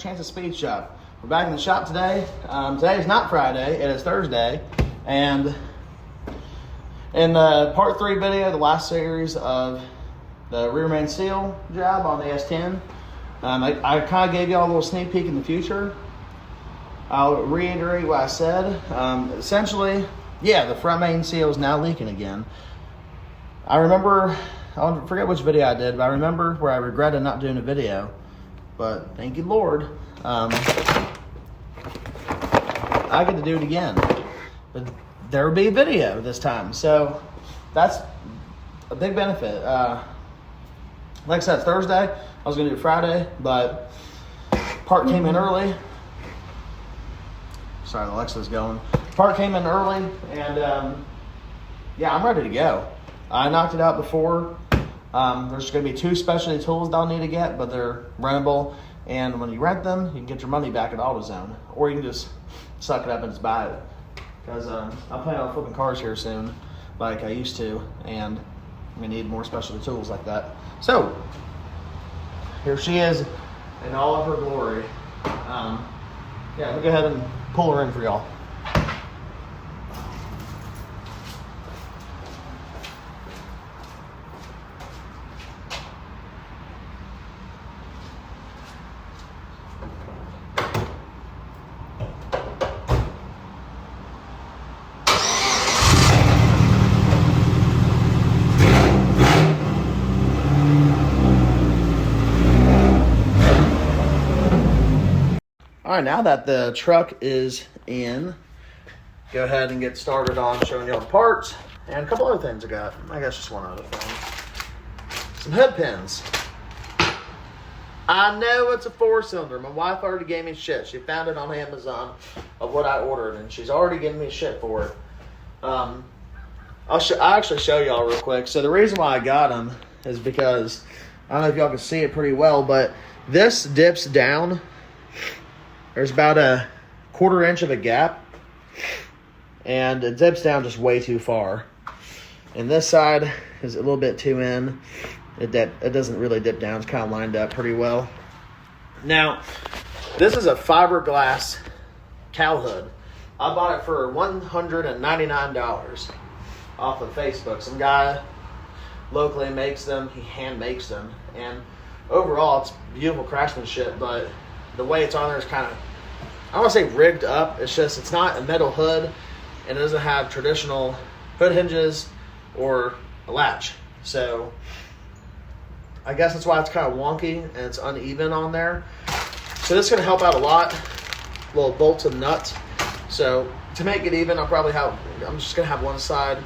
Chance of Speed Shop. We're back in the shop today. Today is not Friday, it is Thursday. And in the part 3 video, the last series of the rear main seal job on the S10, I kind of gave y'all a little sneak peek in the future. I'll reiterate what I said. Essentially, yeah, the front main seal is now leaking again. I remember, I forget which video I did, but I remember where I regretted not doing a video. But thank you, Lord. I get to do it again. But there will be a video this time. So that's a big benefit. Like I said, Thursday. I was going to do Friday, but part came in early. Sorry, Alexa's going. Part came in early, and yeah, I'm ready to go. I knocked it out before. There's going to be 2 specialty tools that I'll need to get, but they're rentable. And when you rent them, you can get your money back at AutoZone. Or you can just suck it up and just buy it. Because I'm planning on flipping cars here soon, like I used to. And I'm going to need more specialty tools like that. So, here she is in all of her glory. Yeah, we'll go ahead and pull her in for y'all. All right, now that the truck is in, go ahead and get started on showing you all the parts and a couple other things I got. I guess just one other thing. Some hood pins. I know it's a 4-cylinder. My wife already gave me shit. She found it on Amazon of what I ordered, and she's already given me shit for it. I'll actually show y'all real quick. So the reason why I got them is because, I don't know if y'all can see it pretty well, but this dips down. There's about a 1/4 inch of a gap, and it dips down just way too far. And this side is a little bit too in. It doesn't really dip down. It's kind of lined up pretty well. Now, this is a fiberglass cow hood. I bought it for $199 off of Facebook. Some guy locally makes them. He hand makes them. And overall, it's beautiful craftsmanship, but the way it's on there is kind of, I don't want to say rigged up. It's just, it's not a metal hood, and it doesn't have traditional hood hinges or a latch. So I guess that's why it's kind of wonky and it's uneven on there. So this is going to help out a lot. Little bolts and nuts. So to make it even, I'm just going to have one side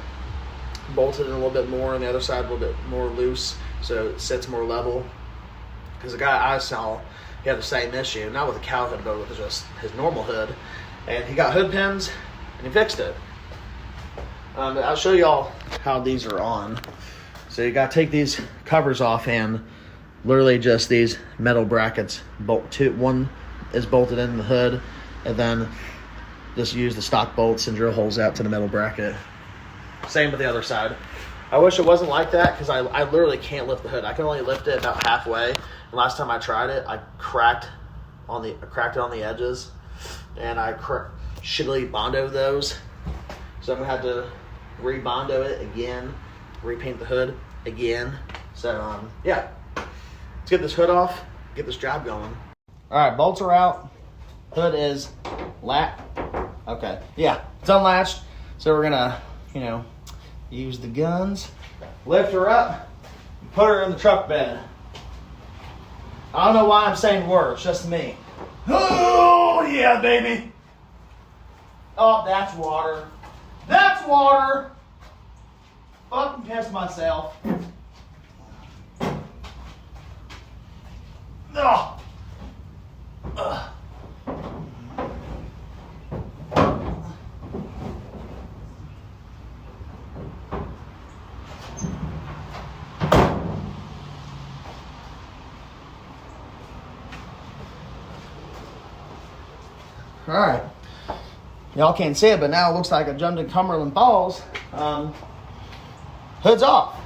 bolted in a little bit more and the other side a little bit more loose, so it sits more level. Because the guy I saw, he had the same issue, not with a cow hood, but with just his normal hood. And he got hood pins, and he fixed it. I'll show y'all how these are on. So you got to take these covers off, and literally just these metal brackets. One is bolted in the hood, and then just use the stock bolts and drill holes out to the metal bracket. Same with the other side. I wish it wasn't like that, because I literally can't lift the hood. I can only lift it about halfway. And last time I tried it, I cracked it on the edges, and I shittily bondo those. So I'm gonna have to re-bondo it again, repaint the hood again. So yeah, let's get this hood off, get this job going. All right, bolts are out. Hood is okay, yeah, it's unlatched. So we're gonna, use the guns, lift her up, and put her in the truck bed. I don't know why I'm saying words, just me. Oh, yeah, baby. Oh, that's water. That's water. Fucking pissed myself. Oh. Ugh. All right, y'all can't see it, but now it looks like I jumped in Cumberland Falls. Hood's off.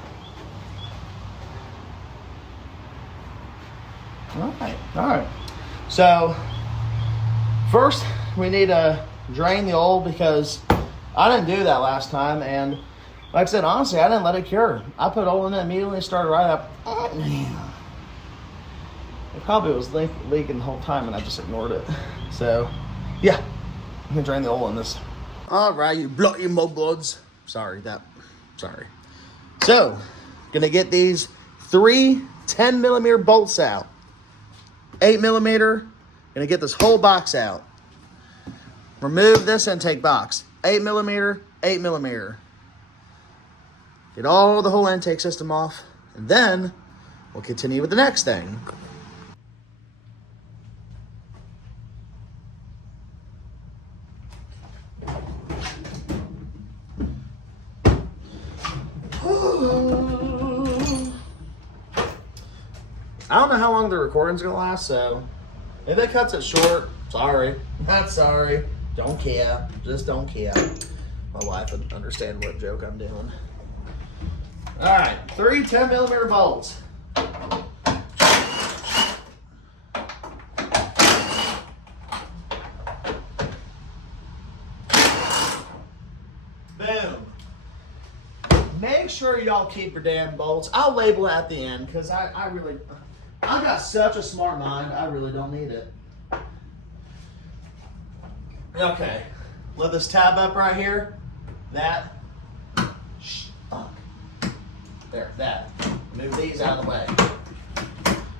All right. So first we need to drain the oil because I didn't do that last time, and like I said, honestly, I didn't let it cure. I put oil in it immediately and started right up. It probably was leaking the whole time and I just ignored it. So yeah, I'm gonna drain the oil in this. All right, you bloody mudbloods. Sorry. So, gonna get these 3 10mm bolts out. 8mm, gonna get this whole box out. Remove this intake box. 8mm, 8mm. Get all the whole intake system off, and then we'll continue with the next thing. I don't know how long the recording's gonna last, so if it cuts it short, sorry. Not sorry. Don't care. Just don't care. My wife would understand what joke I'm doing. Alright, 3 10mm bolts. Boom. Make sure y'all keep your damn bolts. I'll label it at the end because I've got such a smart mind, I really don't need it. Okay, lift this tab up right here. That. Fuck. There, that. Move these out of the way.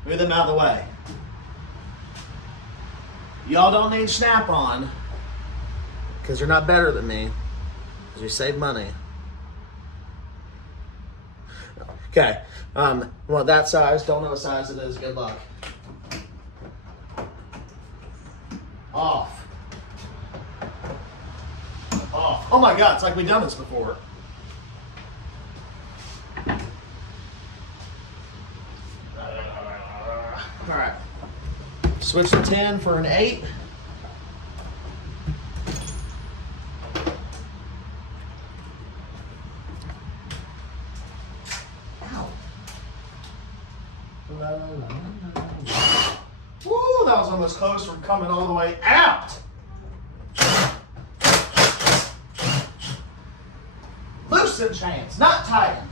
Move them out of the way. Y'all don't need snap-on because you're not better than me because you save money. Okay, well, that size, don't know what size it is, good luck. Off. Off. Oh my God, it's like we've done this before. All right, switch the 10 for an 8. Woo, that was almost close from coming all the way out. Loosen chains, not tighten.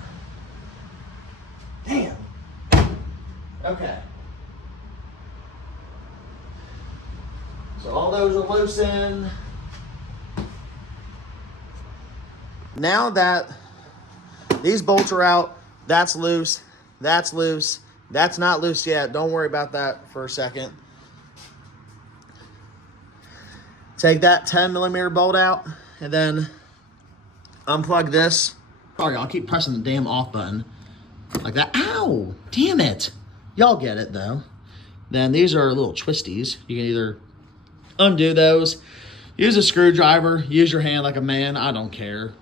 Damn. Okay. So all those are loosened. Now that these bolts are out, that's loose, that's loose. That's not loose yet. Don't worry about that for a second. Take that 10mm bolt out and then unplug this. Sorry, I'll keep pressing the damn off button like that. Ow! Damn it! Y'all get it though. Then these are little twisties. You can either undo those, use a screwdriver, use your hand like a man. I don't care.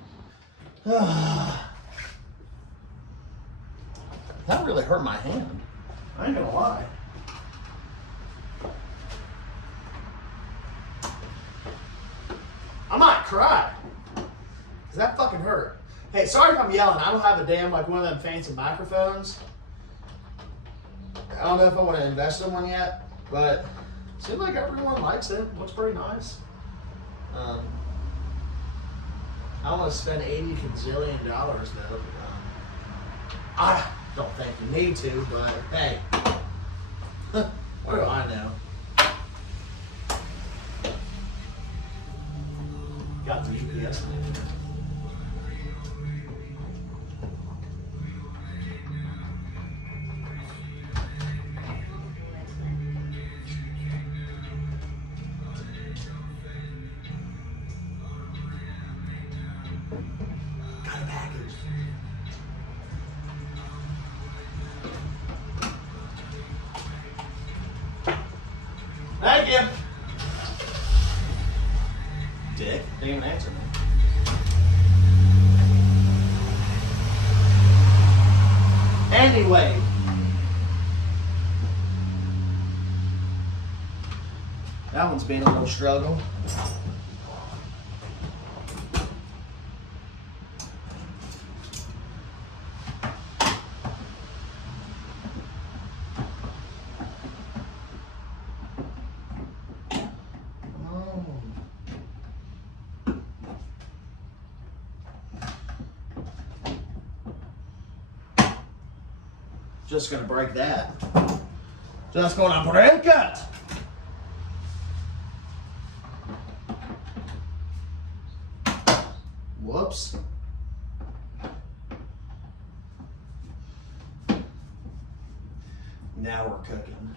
That really hurt my hand. I ain't gonna lie. I might cry. Cause that fucking hurt. Hey, sorry if I'm yelling. I don't have a damn, like, one of them fancy microphones. I don't know if I want to invest in one yet, but it seems like everyone likes it. Looks pretty nice. I don't want to spend $80 gazillion though. I don't think you need to, but hey, what do I know? Got the GPS. Got a package. Thank you. Dick, they didn't answer me. Anyway. That one's been a little struggle. Just gonna break that. Just gonna break it. Whoops. Now we're cooking.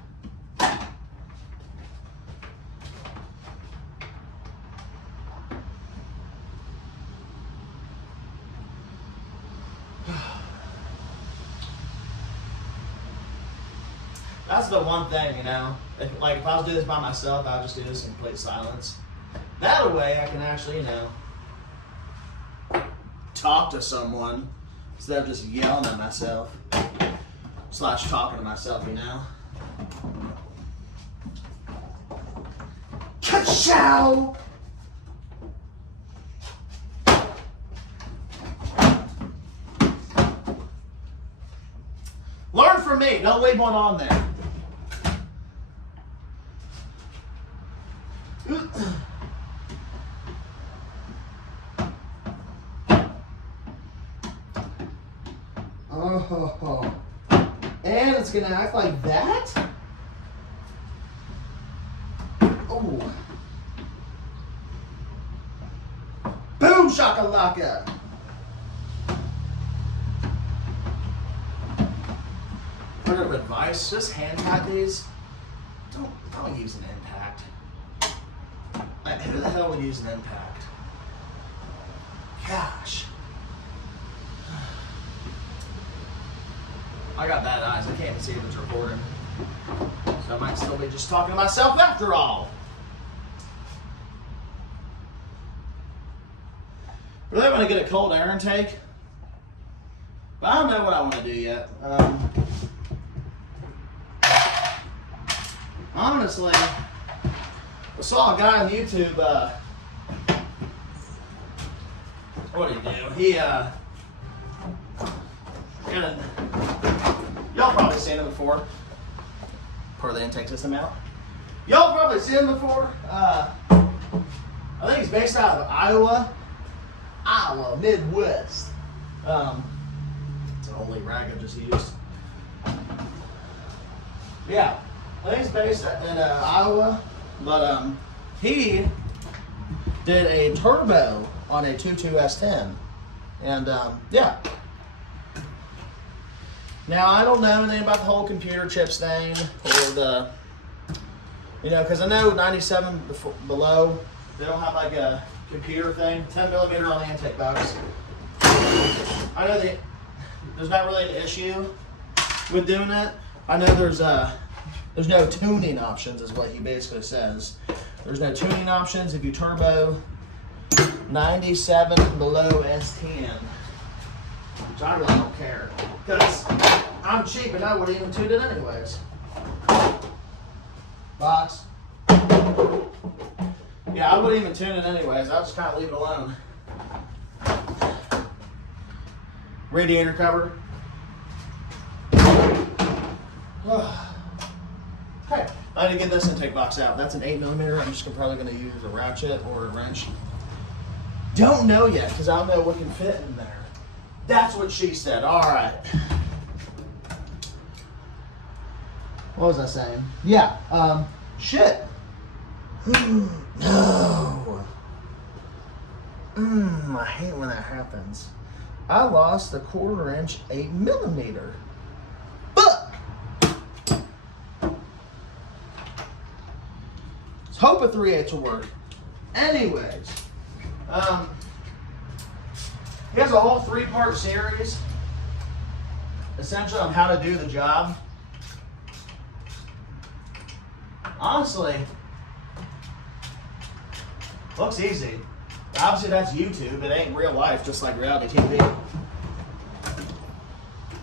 That's the one thing, you know. If I was doing this by myself, I would just do this in complete silence. That way I can actually, you know, talk to someone instead of just yelling at myself. / talking to myself, you know. Ka-chow! Learn from me. Don't leave one on there. Oh, and it's gonna act like that? Oh. Boom shakalaka. Word of advice, just hand tight these. Don't use an impact. Like, who the hell would use an impact? Gosh. I got bad eyes. I can't even see if it's recording. So I might still be just talking to myself after all. Really want to get a cold air intake, but I don't know what I want to do yet. Honestly, I saw a guy on YouTube. What did he do? He y'all probably seen him before. Pour the intake system out. Y'all probably seen him before. I think he's based out of Iowa, Midwest. It's the only rag I just used. Yeah, I think he's based in Iowa, but he did a turbo on a 2.2 S10, and yeah. Now, I don't know anything about the whole computer chips thing, or the, you know, because I know 97 below, they don't have like a computer thing, 10 millimeter on the intake box. I know there's not really an issue with doing it. I know there's no tuning options is what he basically says. There's no tuning options if you turbo 97 and below S10. Which I really don't care, because I'm cheap and I wouldn't even tune it anyways. Box. Yeah, I wouldn't even tune it anyways. I'll just kind of leave it alone. Radiator cover. Okay, I need to get this intake box out. That's an 8 millimeter. I'm just probably going to use a ratchet or a wrench. Don't know yet, because I don't know what can fit in there. That's what she said. All right. What was I saying? Yeah. Shit. No. I hate when that happens. I lost the 1/4 inch 8 millimeter. Fuck. Let's hope a 3/8 will work. Anyways. He has a whole 3-part series, essentially on how to do the job. Honestly, looks easy. Obviously that's YouTube, it ain't real life, just like reality TV.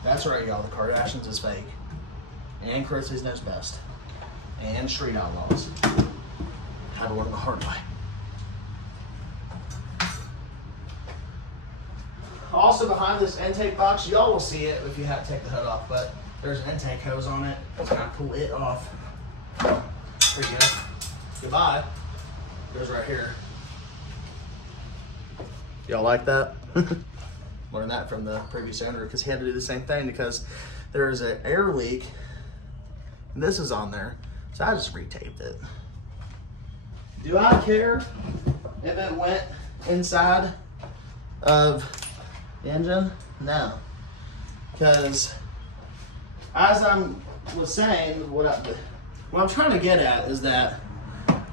That's right, y'all, the Kardashians is fake. And Chrissy's knows best. And Street Outlaws. Had to learn the hard way. Also behind this intake box, y'all will see it if you have to take the hood off, but there's an intake hose on it. Let's kind of pull it off. Pretty good. Goodbye. Goes right here. Y'all like that? Learned that from the previous owner because he had to do the same thing because there's an air leak. And this is on there. So I just retaped it. Do I care if it went inside of the engine? No. Because as I was saying, what I'm trying to get at is that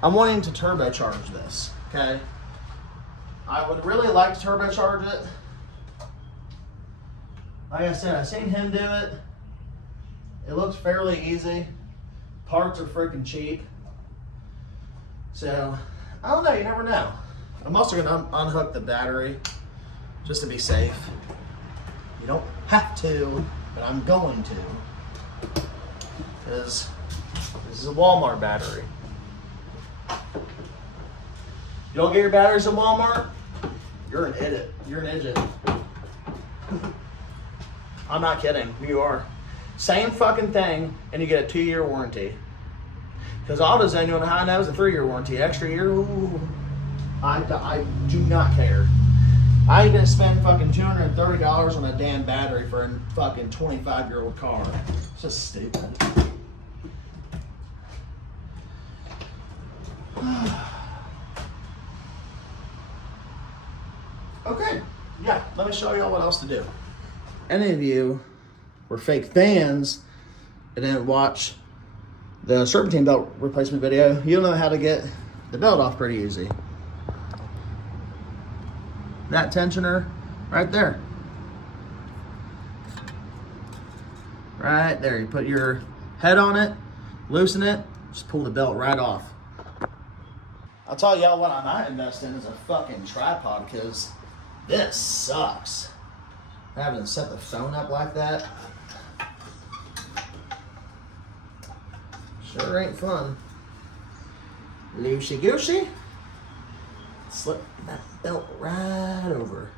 I'm wanting to turbocharge this, okay? I would really like to turbocharge it. Like I said, I've seen him do it. It looks fairly easy. Parts are freaking cheap. So, I don't know, you never know. I'm also gonna unhook the battery just to be safe. You don't have to, but I'm going to. Because this is a Walmart battery. You don't get your batteries at Walmart, you're an idiot. You're an idiot. I'm not kidding, you are. Same fucking thing, and you get a 2-year warranty. Because AutoZone, you know how I know, is a 3-year warranty. Extra year, ooh, I do not care. I even spend fucking $230 on a damn battery for a fucking 25-year-old car. It's just stupid. Okay, yeah, let me show y'all what else to do. Any of you were fake fans and didn't watch the serpentine belt replacement video, you'll know how to get the belt off pretty easy. That tensioner right there. Right there. You put your head on it, loosen it, just pull the belt right off. I'll tell y'all what I might invest in is a fucking tripod, because this sucks. Having to set the phone up like that. Sure ain't fun. Loosey goosey. Slip that belt right over.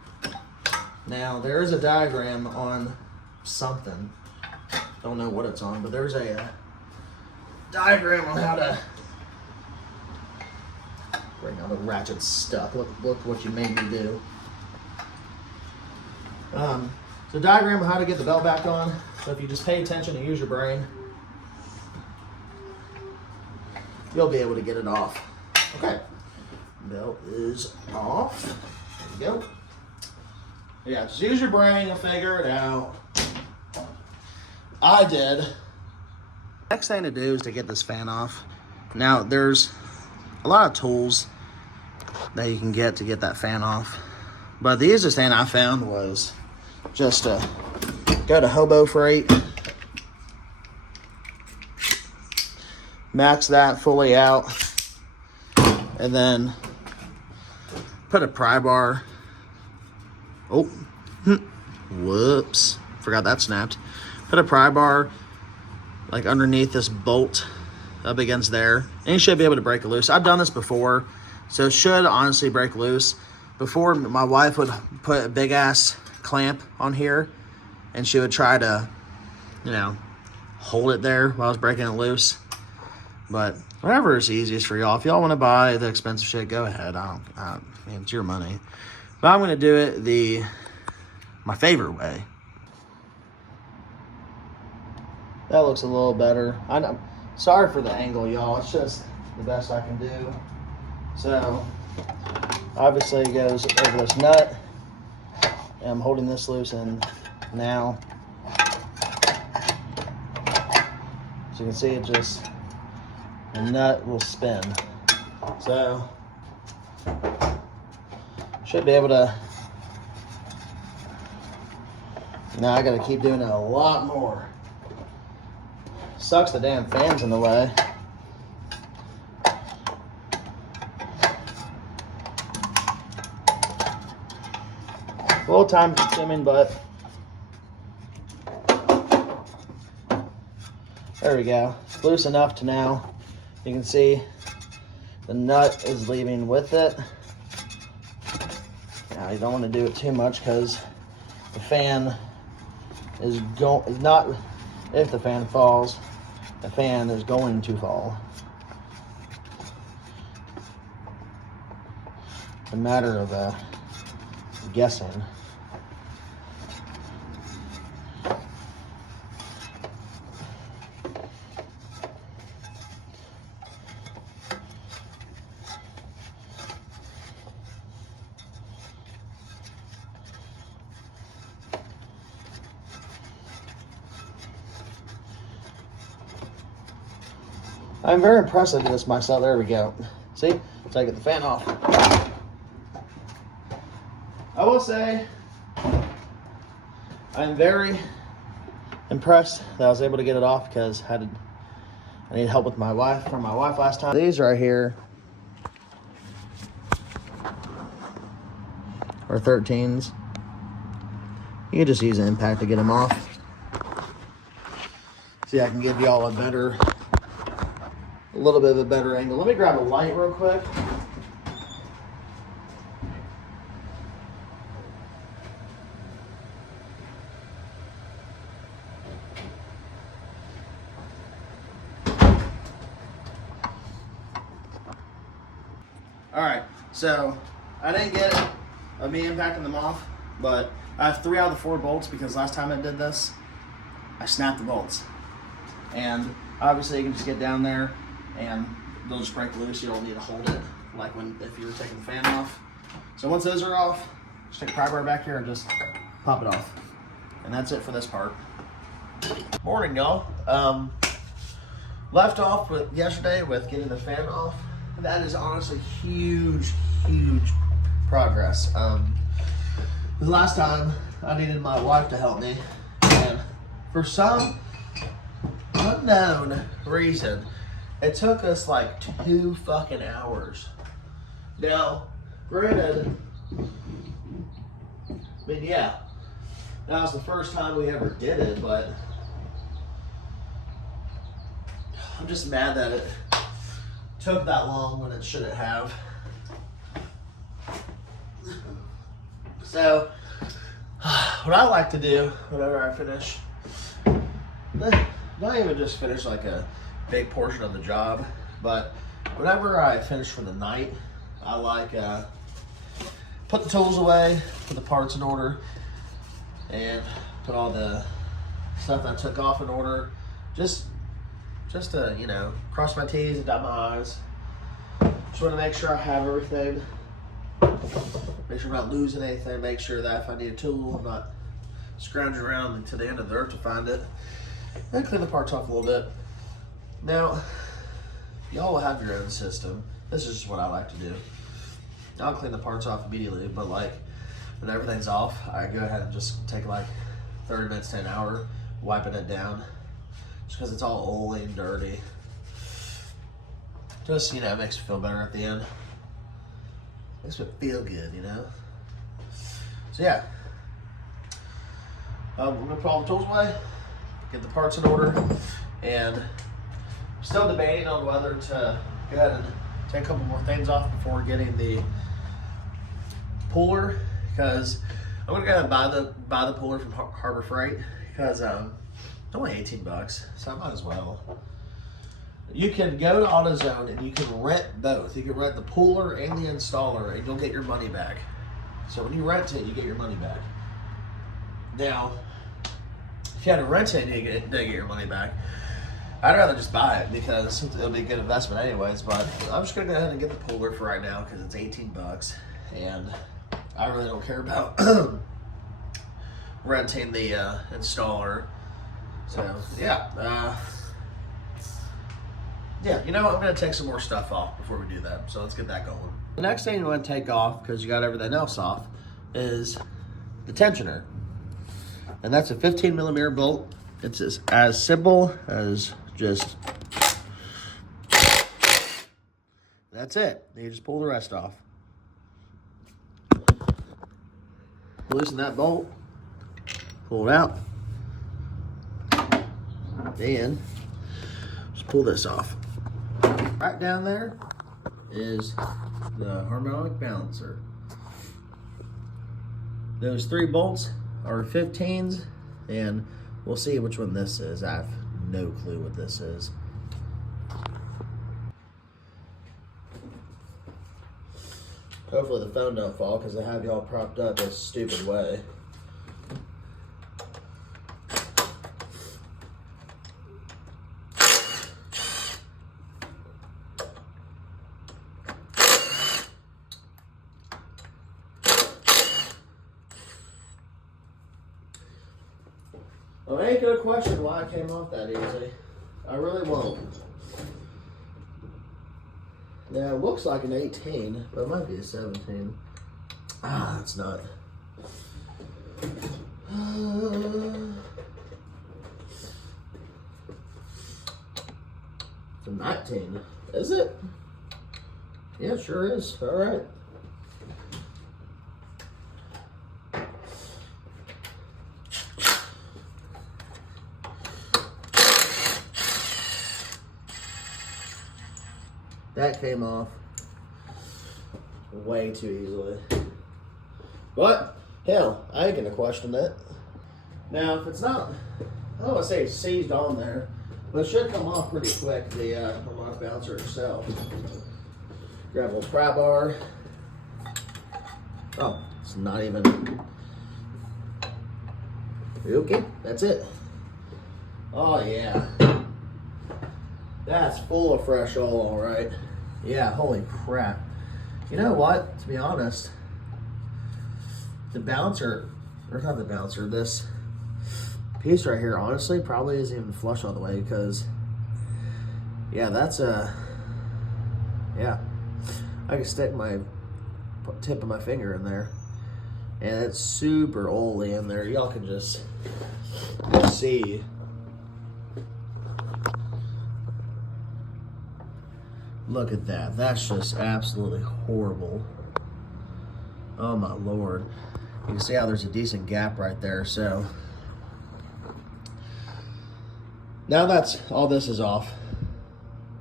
Now there is a diagram on something. Don't know what it's on, but there's a diagram on how to bring all the ratchet stuff. Look what you made me do. So diagram of how to get the belt back on. So if you just pay attention and use your brain, you'll be able to get it off. Okay. Belt is off. There we go. Yeah, just use your brain and figure it out. I did. Next thing to do is to get this fan off. Now, there's a lot of tools that you can get to get that fan off. But the easiest thing I found was just to go to Hobo Freight, max that fully out, and then put a pry bar. Oh, whoops, forgot that snapped. Put a pry bar like underneath this bolt up against there, and you should be able to break it loose. I've done this before, so it should honestly break loose. Before, my wife would put a big ass clamp on here, and she would try to, you know, hold it there while I was breaking it loose. But whatever is easiest for y'all. If y'all want to buy the expensive shit, go ahead. I mean, it's your money. But I'm going to do it my favorite way. That looks a little better. I'm sorry for the angle, y'all. It's just the best I can do. So, obviously it goes over this nut. And I'm holding this loose and now. So you can see it just, the nut will spin. So, should be able to, now I gotta keep doing it a lot more. Sucks the damn fan's in the way. A little time consuming, but there we go. It's loose enough to now, you can see the nut is leaving with it. Now you don't want to do it too much because the fan is not, if the fan falls, the fan is going to fall. It's a matter of guessing. I'm very impressed with this myself. There we go. See? So I get the fan off. I will say, I'm very impressed that I was able to get it off because I need help with my wife from my wife last time. These right here are 13s. You can just use an impact to get them off. See, I can give y'all a little bit of a better angle. Let me grab a light real quick. All right, so I didn't get it of me impacting them off, but I have 3 out of the 4 bolts because last time I did this, I snapped the bolts. And obviously you can just get down there and they'll just break loose. You don't need to hold it like if you were taking the fan off. So once those are off, just take a pry bar back here and just pop it off. And that's it for this part. Morning, y'all. Left off yesterday with getting the fan off. That is honestly huge progress. The last time I needed my wife to help me, and for some unknown reason, it took us like 2 fucking hours. Now, granted, I mean, yeah, that was the first time we ever did it, but I'm just mad that it took that long when it shouldn't have. So, what I like to do whenever I finish, not even just finish like a big portion of the job, but whenever I finish for the night, I like put the tools away, put the parts in order, and put all the stuff that I took off in order. Just to, you know, cross my T's and dot my I's. Just want to make sure I have everything. Make sure I'm not losing anything. Make sure that if I need a tool, I'm not scrounging around to the end of the earth to find it. And clean the parts off a little bit. Now, y'all will have your own system. This is just what I like to do. I'll clean the parts off immediately, but like when everything's off, I go ahead and just take like 30 minutes to an hour wiping it down. Just because it's all oily and dirty. Just, you know, it makes me feel better at the end. Makes me feel good, you know? So yeah. We're gonna put all the tools away, get the parts in order, and I'm still debating on whether to go ahead and take a couple more things off before getting the puller, because I'm gonna go ahead and buy the puller from Harbor Freight, because it's only 18 bucks, so I might as well. You can go to AutoZone and you can rent both. You can rent the puller and the installer and you'll get your money back. So when you rent it, you get your money back. Now, if you had to rent it and you didn't get your money back, I'd rather just buy it because it'll be a good investment anyways, but I'm just gonna go ahead and get the puller for right now because it's 18 bucks and I really don't care about renting the installer. So yeah, you know what? I'm gonna take some more stuff off before we do that. So let's get that going. The next thing you want to take off, because you got everything else off, is the tensioner. And that's a 15 millimeter bolt. It's as simple as just, that's it. You just pull the rest off. Loosen that bolt, pull it out, and just pull this off. Right down there is the harmonic balancer. Those 3 bolts are 15s, and we'll see which one this is. I have no clue what this is. Hopefully the phone don't fall because I have y'all propped up this stupid way. Well, I ain't gonna question why I came off that easy. I really won't. Yeah, it looks like an 18, but it might be a 17. Ah, it's not. It's a 19. Is it? Yeah, it sure is. All right. That came off way too easily. But, hell, I ain't gonna question that. Now, if it's not, I don't want to say it's seized on there, but it should come off pretty quick, the harmonic bouncer itself. Grab a little pry bar. Oh, it's not even. Okay, that's it. Oh, yeah. That's full of fresh oil, all right. Yeah, holy crap. You know what? To be honest, the bouncer, or not the bouncer, this piece right here, honestly, probably isn't even flush all the way because, yeah, that's yeah. I can stick my tip of my finger in there, and it's super oily in there. Y'all can just see. Look at that. That's just absolutely horrible. Oh my Lord. You can see how there's a decent gap right there. So now that's all this is off.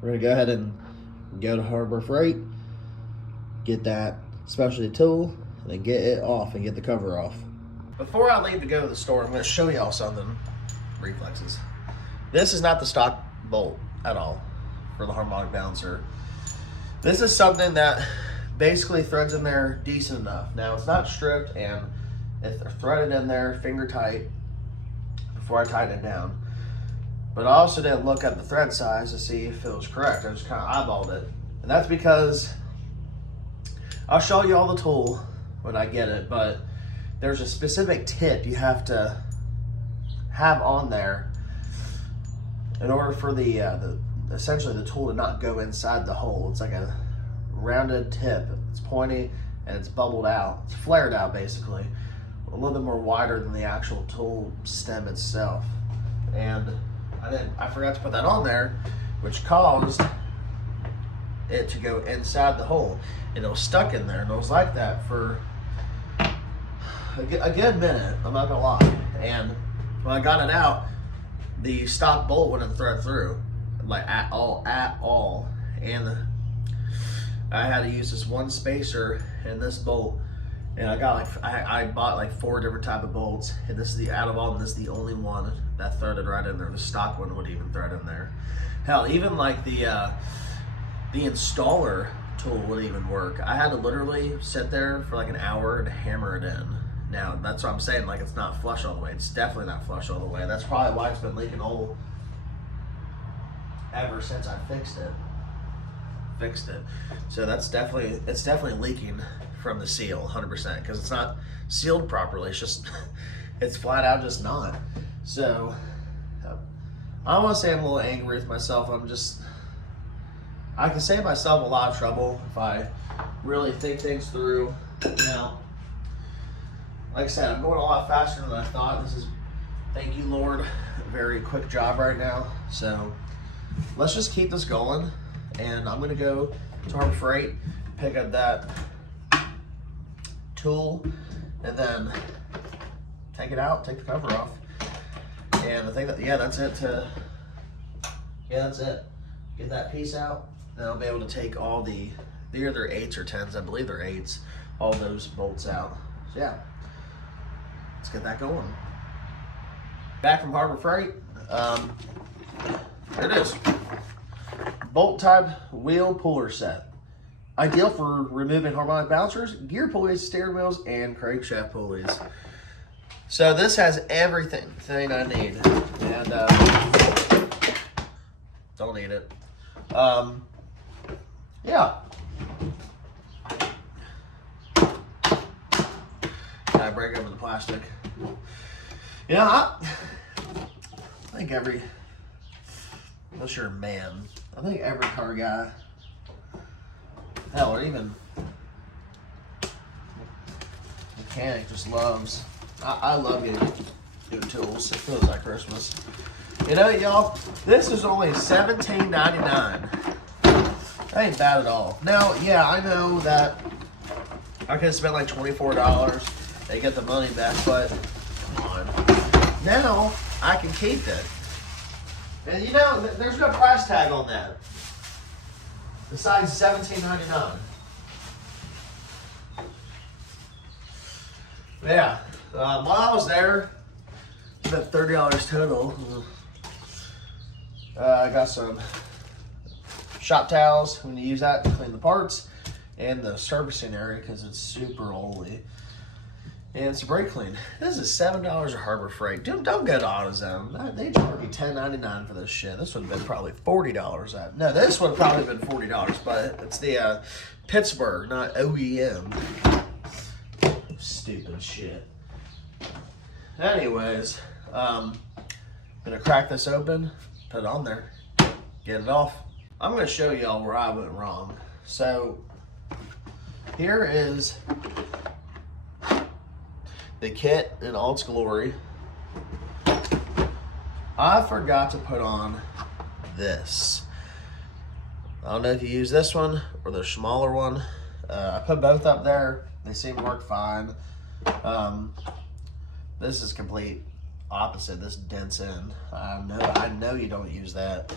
We're gonna go ahead and go to Harbor Freight, get that specialty tool, and then get it off and get the cover off. Before I leave to go to the store, I'm gonna show y'all something. Reflexes. This is not the stock bolt at all for the harmonic balancer. This is something that basically threads in there decent enough. Now it's not stripped and it's threaded in there finger tight before I tighten it down. But I also didn't look at the thread size to see if it was correct. I just kind of eyeballed it. And that's because I'll show you all the tool when I get it, but there's a specific tip you have to have on there in order for the essentially the tool to not go inside the hole. It's like a rounded tip. It's pointy and it's bubbled out. It's flared out basically. A little bit more wider than the actual tool stem itself. And I forgot to put that on there, which caused it to go inside the hole. And it was stuck in there, and it was like that for a good minute, I'm not gonna lie. And when I got it out, the stock bolt wouldn't thread through, like at all. And I had to use this one spacer and this bolt, and I got I bought like 4 different type of bolts, and this is the out of all, and this is the only one that threaded right in there. The stock one would even thread in there. Hell, even like the installer tool would even work. I had to literally sit there for like an hour and hammer it in. Now that's what I'm saying, like it's not flush all the way. It's definitely not flush all the way. That's probably why it's been leaking oil ever since I fixed it. So it's definitely leaking from the seal 100% because it's not sealed properly. It's just it's flat out just not. So I don't want to say I'm a little angry with myself. I can save myself a lot of trouble if I really think things through. Now, like I said, I'm going a lot faster than I thought. This is, thank you Lord, a very quick job right now. So let's just keep this going, and I'm gonna go to Harbor Freight, pick up that tool, and then take it out, take the cover off. And I think that, yeah, that's it. That's it. Get that piece out, and I'll be able to take all they're 8s or 10s, I believe they're 8s, all those bolts out. So yeah, let's get that going. Back from Harbor Freight. There it is. Bolt type wheel puller set. Ideal for removing harmonic balancers, gear pulleys, steering wheels, and crankshaft pulleys. So this has everything I need. And don't need it. Yeah. I break over the plastic. You know, I think unless you're a man, I think every car guy Hell, or even mechanic just loves. I love getting tools. It feels like Christmas. You know, y'all, this is only $17.99. That ain't bad at all. Now, yeah, I know that I could spend like $24 and get the money back, but come on. Now I can keep it. And you know, there's no price tag on that. Besides $17.99. Yeah. While I was there, spent $30 total. I got some shop towels when you use that to clean the parts, and the servicing area because it's super oily. And it's a brake clean. This is $7 at Harbor Freight. Don't go to AutoZone. They charge me $10.99 for this shit. This would have been probably $40 at. No, this would have probably been $40, but it's the Pittsburgh, not OEM. Stupid shit. Anyways, gonna crack this open, put it on there, get it off. I'm gonna show y'all where I went wrong. So here is the kit in all its glory. I forgot to put on this. I don't know if you use this one or the smaller one. I put both up there. They seem to work fine. This is complete opposite. This dents in. I know you don't use that.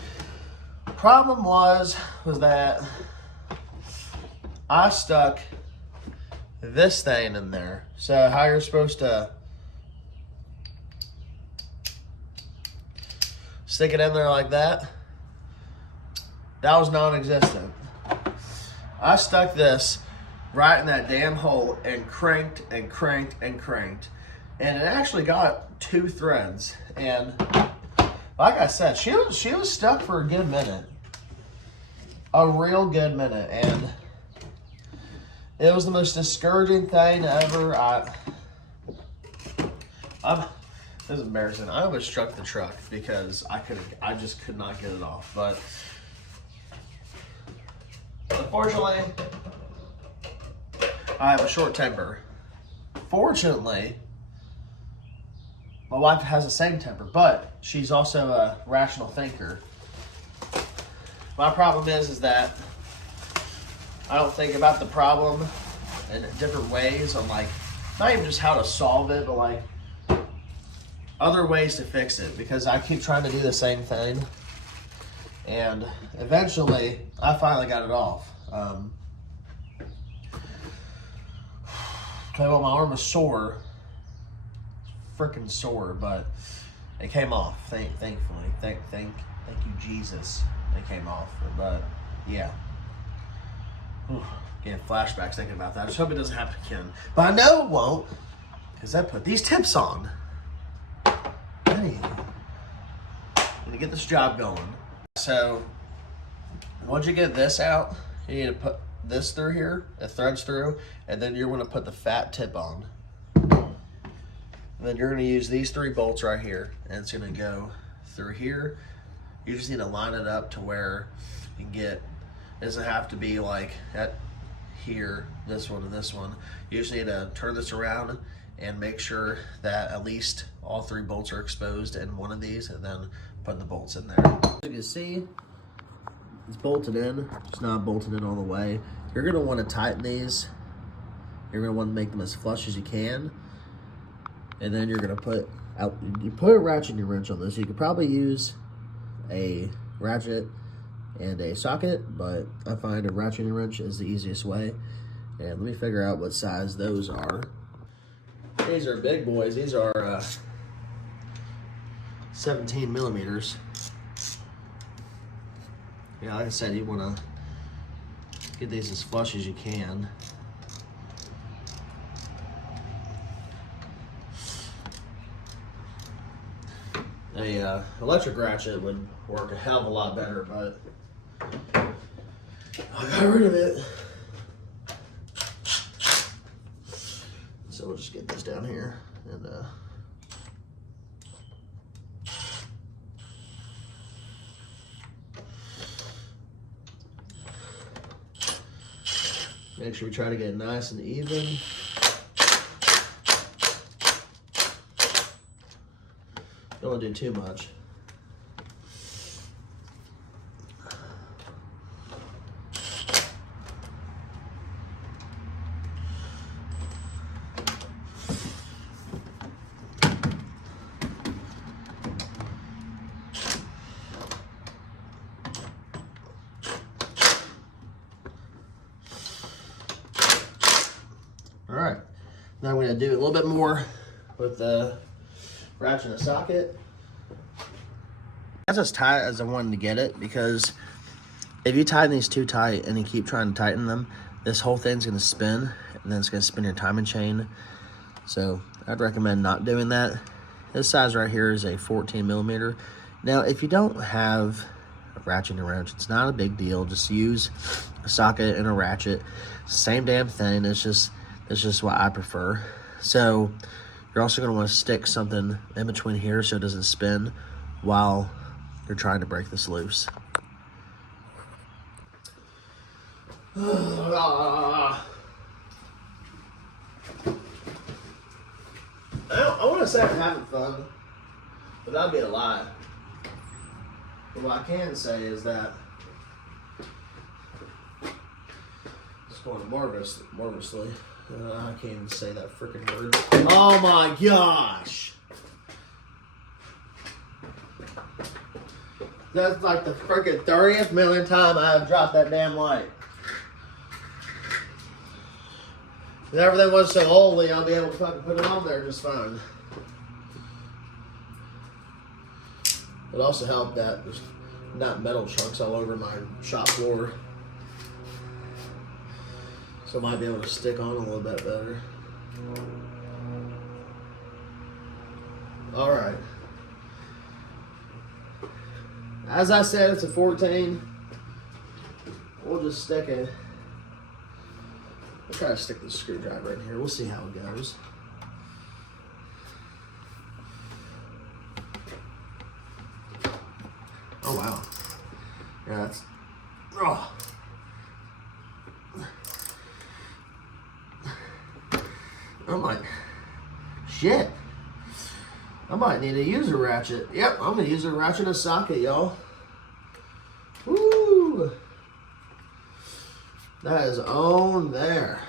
Problem was that I stuck this thing in there. So how you're supposed to stick it in there like that, that was non-existent. I stuck this right in that damn hole and cranked and cranked and cranked. And it actually got 2 threads. And like I said, she was stuck for a good minute. A real good minute. And it was the most discouraging thing ever. This is embarrassing. I almost struck the truck because I just could not get it off. But unfortunately, I have a short temper. Fortunately, my wife has the same temper, but she's also a rational thinker. My problem is that I don't think about the problem in different ways on, like, not even just how to solve it, but like other ways to fix it, because I keep trying to do the same thing. And eventually I finally got it off. Well, my arm was sore, freaking sore, but it came off. Thankfully, thank you, Jesus. It came off, but yeah. Getting flashbacks thinking about that. I just hope it doesn't happen again, but I know it won't, because I put these tips on. Anyway, I'm gonna get this job going. So once you get this out, you need to put this through here, it threads through, and then you're going to put the fat tip on. And then you're going to use these 3 bolts right here, and it's going to go through here. You just need to line it up to where you can get, it doesn't have to be like at here, this one and this one. You just need to turn this around and make sure that at least all 3 bolts are exposed in one of these, and then put the bolts in there. As you can see, it's bolted in. It's not bolted in all the way. You're going to want to tighten these. You're going to want to make them as flush as you can. And then you're going to put a ratchet and wrench on this. You could probably use a ratchet and a socket, but I find a ratchet and wrench is the easiest way. And let me figure out what size those are. These are big boys. These are 17 millimeters. Yeah, like I said, you want to get these as flush as you can. A electric ratchet would work a hell of a lot better, but I got rid of it. So we'll just get this down here and Make sure we try to get it nice and even. Don't want to do too much. All right, now I'm going to do a little bit more with the ratchet and socket. That's as tight as I wanted to get it, because if you tighten these too tight and you keep trying to tighten them, this whole thing's going to spin, and then it's going to spin your timing chain. So I'd recommend not doing that. This size right here is a 14 millimeter. Now, if you don't have a ratchet and wrench, it's not a big deal. Just use a socket and a ratchet. Same damn thing. It's just what I prefer. So you're also going to want to stick something in between here so it doesn't spin while you're trying to break this loose. I want to say I'm having fun, but that'd be a lie. But what I can say is that it's going marvelously. I can't even say that freaking word. Oh my gosh! That's like the freaking 30th million time I have dropped that damn light. If everything was so holy, I'll be able to fucking put it on there just fine. It also helped that there's not metal chunks all over my shop floor. So I might be able to stick on a little bit better. Alright. As I said, it's a 14. We'll just stick it. We'll try to stick the screwdriver in here. We'll see how it goes. Oh, wow. Yeah, that's... Oh. I'm like, shit. I might need to use a ratchet. Yep, I'm going to use a ratchet and a socket, y'all. Woo! That is on there.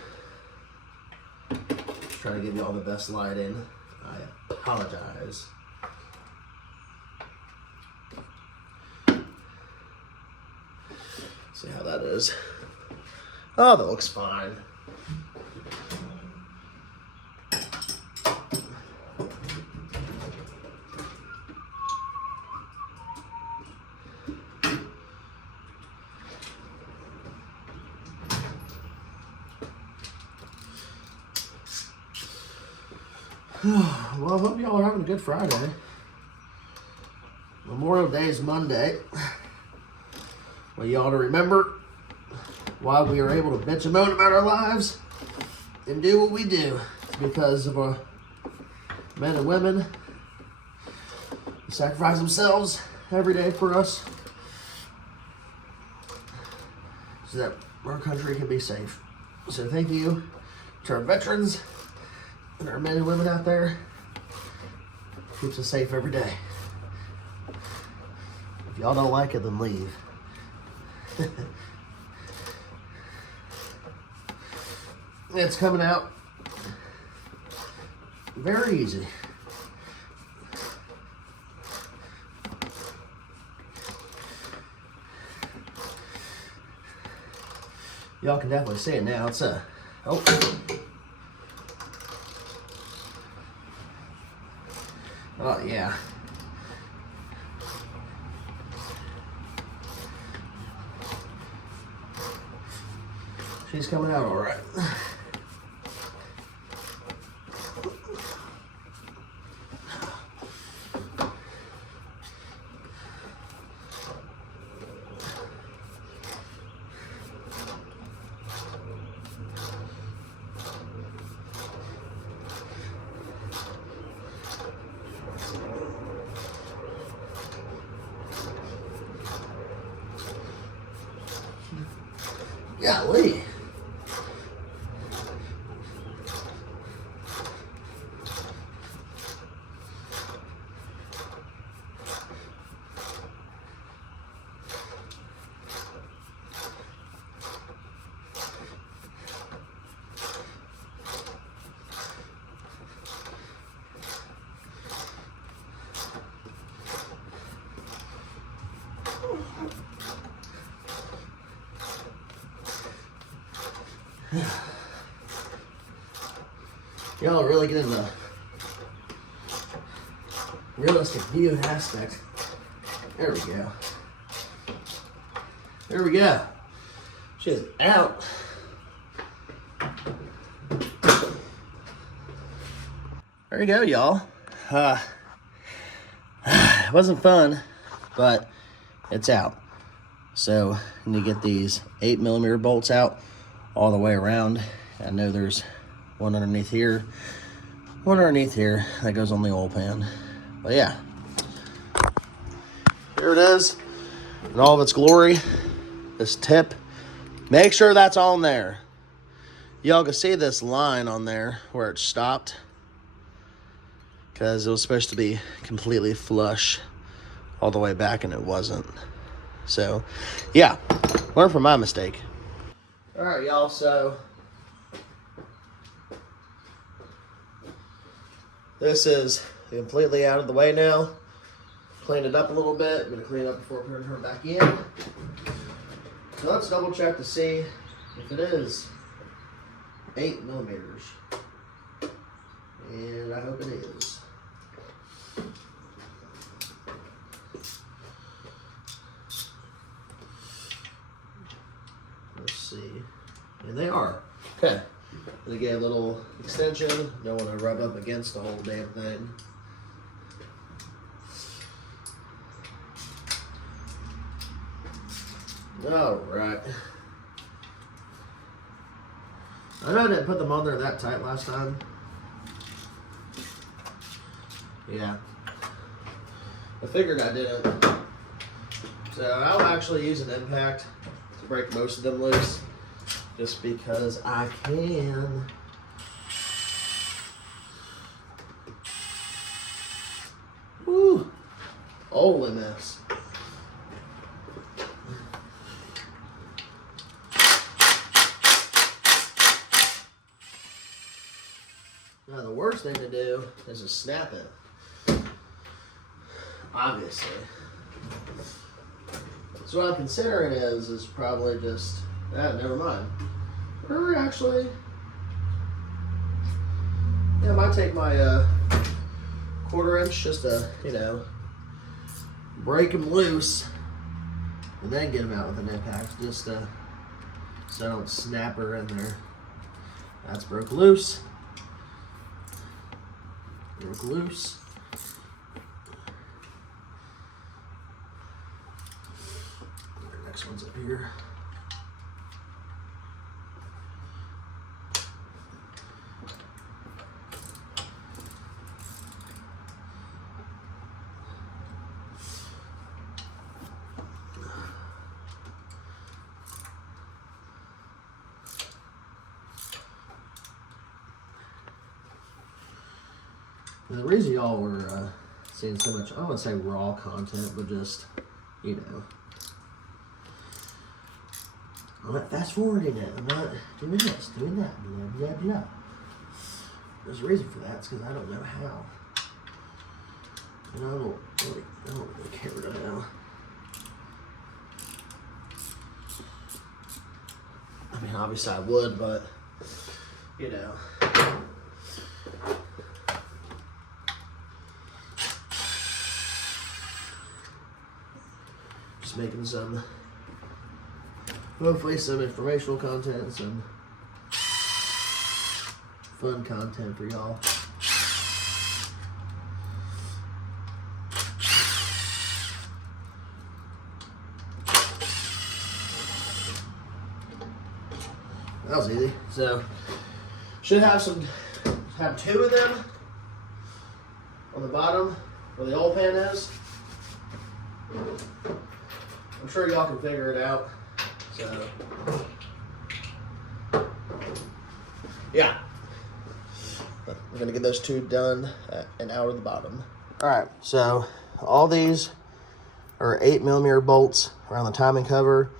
Trying to give you all the best lighting. I apologize. See how that is. Oh, that looks fine. Well, I hope y'all are having a good Friday. Memorial Day is Monday. Well, y'all to remember why we are able to bitch and moan about our lives and do what we do. It's because of our men and women who sacrifice themselves every day for us so that our country can be safe. So thank you to our veterans and our men and women out there. Keeps us safe every day. If y'all don't like it, then leave. It's coming out very easy. Y'all can definitely see it now. It's a oh yeah. She's coming out all right. Golly. Y'all really get in the realistic view aspect. There we go. There we go. She's out. There you go, y'all. It wasn't fun, but it's out. So I need to get these 8mm bolts out all the way around. I know there's one underneath here, one underneath here that goes on the oil pan. But yeah, here it is in all of its glory. This tip, make sure that's on there. Y'all can see this line on there where it stopped, because it was supposed to be completely flush all the way back and it wasn't. So yeah, learn from my mistake. All right, y'all, so this is completely out of the way now. Cleaned it up a little bit. I'm gonna clean it up before putting her back in. So let's double check to see if it is 8mm. And I hope it is. Let's see. And they are. Okay. They get a little extension. Don't want to rub up against the whole damn thing. Alright. I know I didn't put them on there that tight last time. Yeah. I figured I didn't. So I'll actually use an impact to break most of them loose, just because I can. Woo! Holy mess. Now the worst thing to do is to snap it. Obviously. So what I'm considering is probably just, never mind. Or actually, yeah, I might take my 1/4 inch just to, break them loose and then get them out with an impact, just so I don't snap her in there. That's broke loose. Broke loose. The next one's up here. The reason y'all were seeing so much, I don't want to say raw content, but just, I'm not fast forwarding it. I'm not doing this, doing that, blah, blah, blah. There's a reason for that. It's because I don't know how. And I don't really care right now. I mean, obviously I would, but, just making some, hopefully some informational content, some fun content for y'all. That was easy. So, should have two of them on the bottom where the oil pan is. I'm sure y'all can figure it out. So, yeah. We're gonna get those two done and out of the bottom. All right, so all these are 8mm bolts around the timing cover.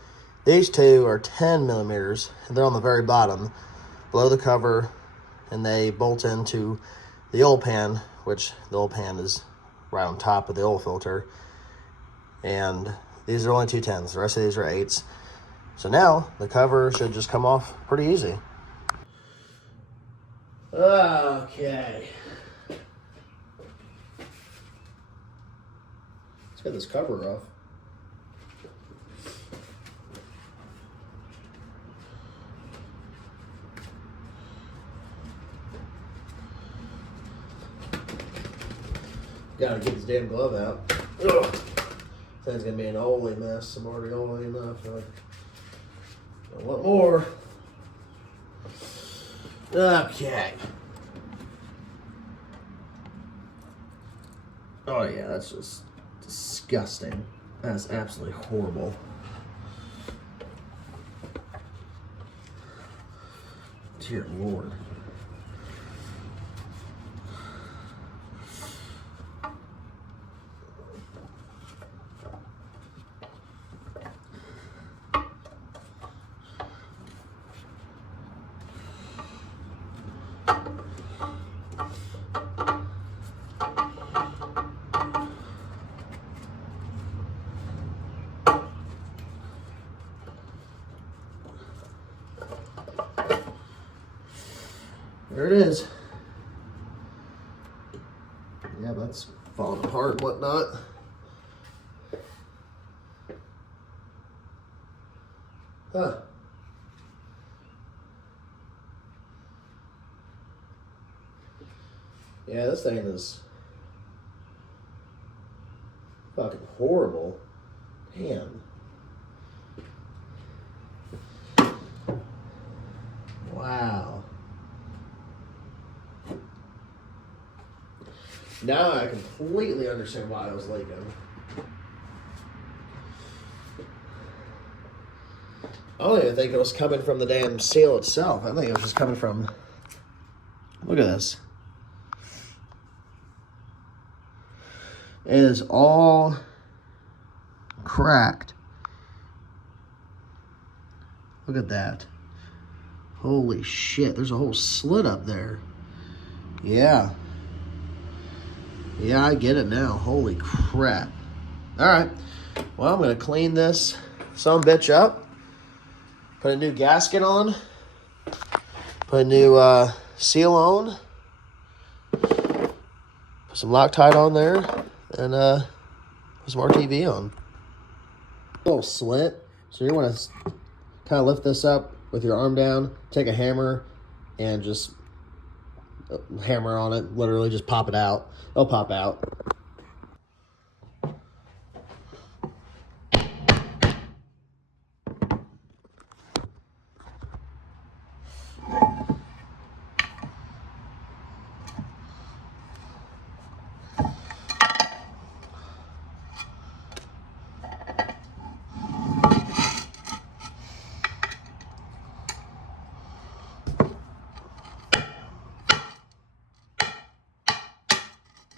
These two are 10mm, and they're on the very bottom, below the cover, and they bolt into the oil pan, which the oil pan is right on top of the oil filter. And these are only two 10s. The rest of these are 8s. So now the cover should just come off pretty easy. Okay. Let's get this cover off. Gotta get this damn glove out. Ugh. Thing's gonna be an oily mess. I'm already oily enough. I want more. Okay. Oh yeah, that's just disgusting. That's absolutely horrible. Dear Lord. There it is. Yeah, that's falling apart and whatnot. Huh. Yeah, this thing is fucking horrible. Damn. Wow. Now I completely understand why I was leaking. I don't even think it was coming from the damn seal itself. I think it was just coming from... Look at this. It is all cracked. Look at that. Holy shit, there's a whole slit up there. Yeah. Yeah, I get it now. Holy crap. Alright. Well, I'm going to clean this sumbitch up. Put a new gasket on. Put a new seal on. Put some Loctite on there. And put some RTV on. A little slit. So you want to kind of lift this up with your arm down. Take a hammer and just hammer on it. Literally just pop it out. It'll pop out.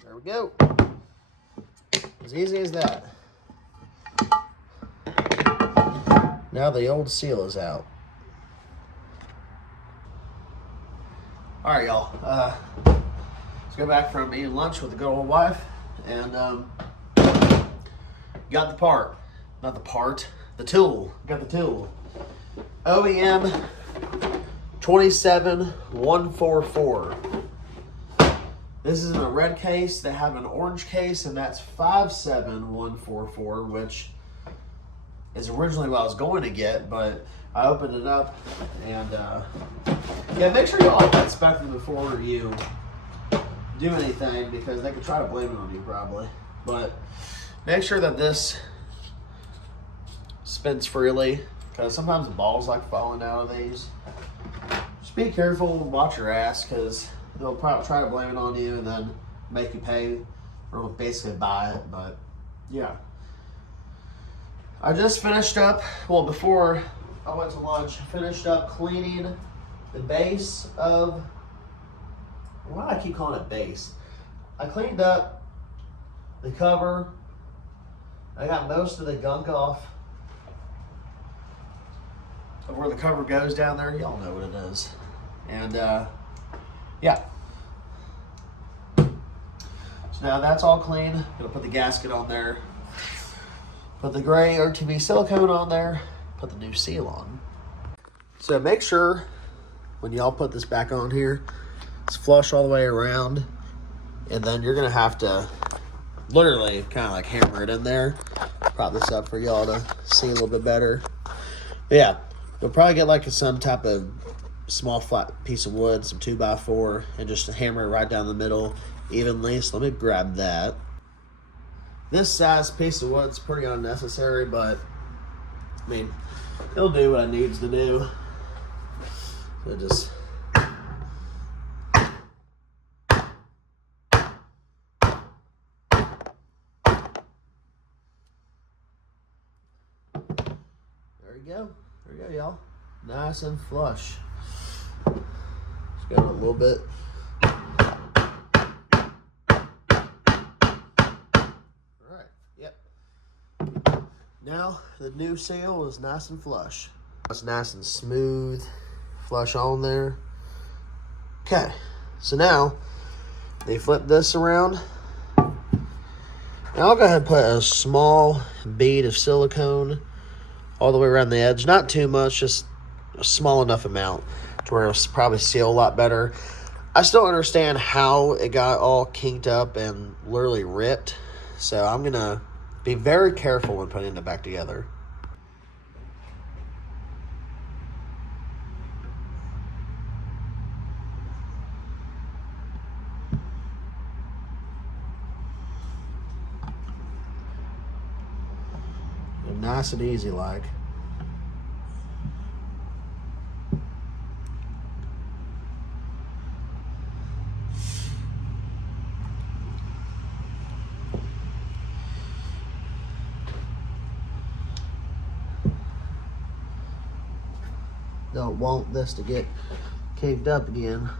There we go. As easy as that. Now the old seal is out. All right, y'all. Let's go back from eating lunch with the good old wife, and got the part. Not the part. The tool. Got the tool. OEM 27144. This is in a red case. They have an orange case, and that's 57144, which is originally what I was going to get, but I opened it up, and yeah, make sure you all inspect them before you do anything, because they could try to blame it on you probably. But make sure that this spins freely, because sometimes the balls like falling out of these. Just be careful, watch your ass, because they'll probably try to blame it on you and then make you pay or basically buy it. But yeah, I just finished up, well, before I went to lunch, finished up cleaning the base of, why do I keep calling it base? I cleaned up the cover. I got most of the gunk off of where the cover goes down there. Y'all know what it is. And yeah. So now that's all clean. Gonna put the gasket on there. Put the gray RTV silicone on there. Put the new seal on. So make sure when y'all put this back on here It's flush all the way around. And then you're gonna have to literally kind of like hammer it in there. Prop this up for y'all to see a little bit better. But yeah, you'll probably get like some type of small flat piece of wood, some 2x4, and just hammer it right down the middle evenly. So let me grab that. This size piece of wood's pretty unnecessary, but I mean, it'll do what it needs to do. So just there you go. There you go, y'all. Nice and flush. Just go a little bit. Alright, yep. Now the new seal is nice and flush. It's nice and smooth, flush on there. Okay, so now they flip this around. Now I'll go ahead and put a small bead of silicone all the way around the edge. Not too much, just a small enough amount to where it'll probably seal a lot better. I still understand how it got all kinked up and literally ripped, so I'm gonna be very careful when putting it back together. And nice and easy like. Don't want this to get caked up again.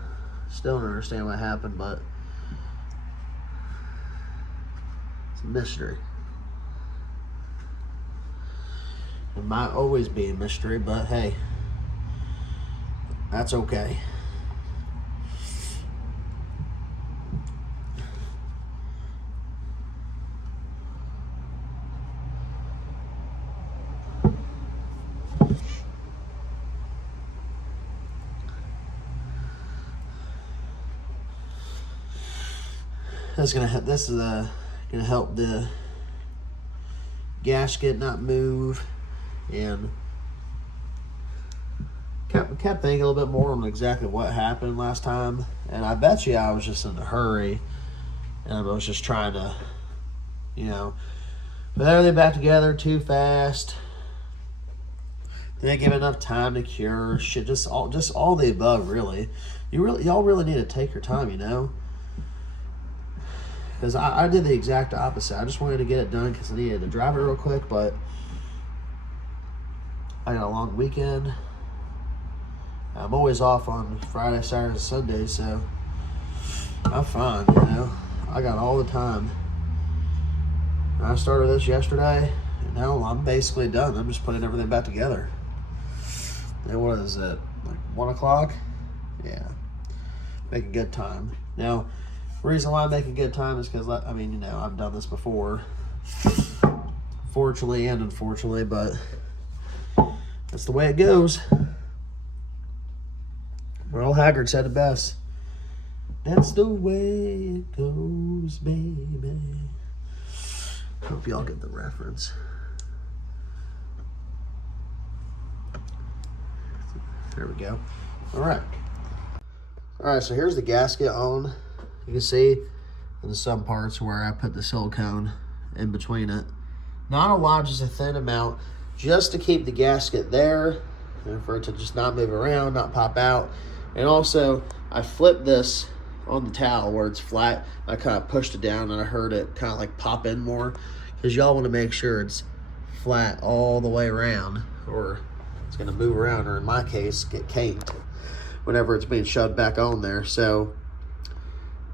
Still don't understand what happened, but it's a mystery. It might always be a mystery, but hey, that's okay. This is gonna help the gasket not move, and kept thinking a little bit more on exactly what happened last time, and I bet you I was just in a hurry, and I was just trying to, put everything back together too fast. Didn't give enough time to cure shit. Just all the above, really. Y'all really need to take your time, Because I did the exact opposite. I just wanted to get it done because I needed to drive it real quick, but I got a long weekend. I'm always off on Friday, Saturday, and Sunday, so I'm fine, I got all the time. I started this yesterday, and now I'm basically done. I'm just putting everything back together. And what is it, like 1 o'clock? Yeah, making good time. Now, the reason why I'm making good time is because, I've done this before. Fortunately and unfortunately, but that's the way it goes. Earl Haggard said it best. That's the way it goes, baby. Hope y'all get the reference. There we go. All right, so here's the gasket on. You can see in some parts where I put the silicone in between it. Not a lot, just a thin amount, just to keep the gasket there and for it to just not move around, not pop out. And also, I flipped this on the towel where it's flat. I kind of pushed it down and I heard it kind of like pop in more, because y'all want to make sure it's flat all the way around, or it's going to move around, or in my case, get kinked whenever it's being shoved back on there. So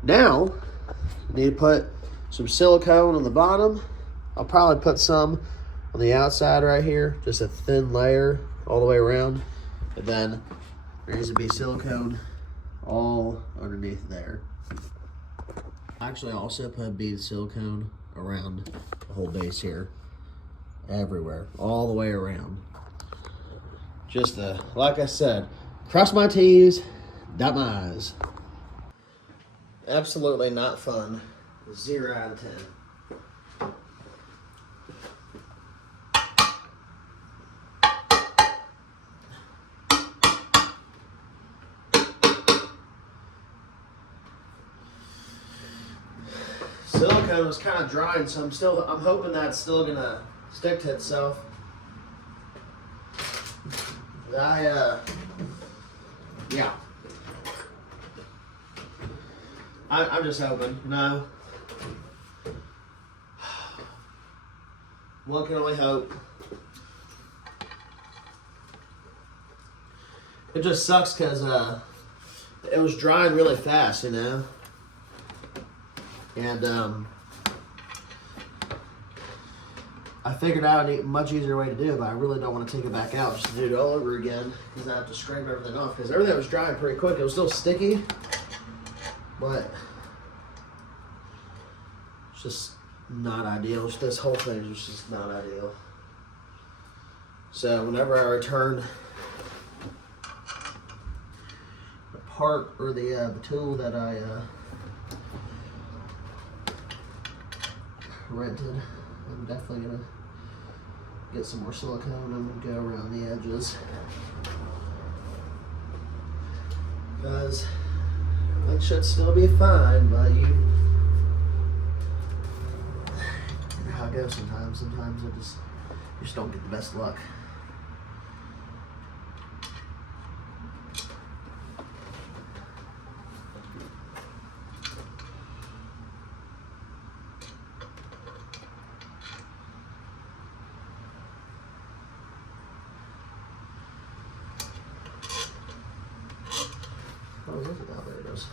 now, you need to put some silicone on the bottom. I'll probably put some on the outside right here, just a thin layer all the way around. And then there needs to be silicone all underneath there. Actually, I also put a bead of silicone around the whole base here. Everywhere, all the way around. Just like I said, cross my T's, dot my I's. Absolutely not fun. 0 out of 10. Silicone was kind of drying, so I'm hoping that's still gonna stick to itself. Yeah. I'm just hoping. No. One can only hope. It just sucks because it was drying really fast, you know. And I figured out a much easier way to do it, but I really don't want to take it back out just to do it all over again because I have to scrape everything off because everything was drying pretty quick. It was still sticky, but it's just not ideal. This whole thing is just not ideal. So whenever I return the part or the tool that I rented, I'm definitely gonna get some more silicone and go around the edges because it should still be fine, but you know how it goes sometimes. Sometimes you just don't get the best luck. Oh, is it? Oh, there it is.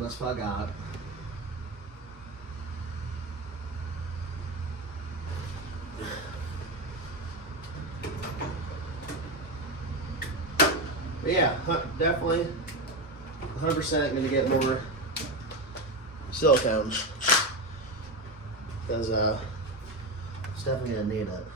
That's what I got. But yeah, definitely 100% going to get more silicone because it's definitely going to need it.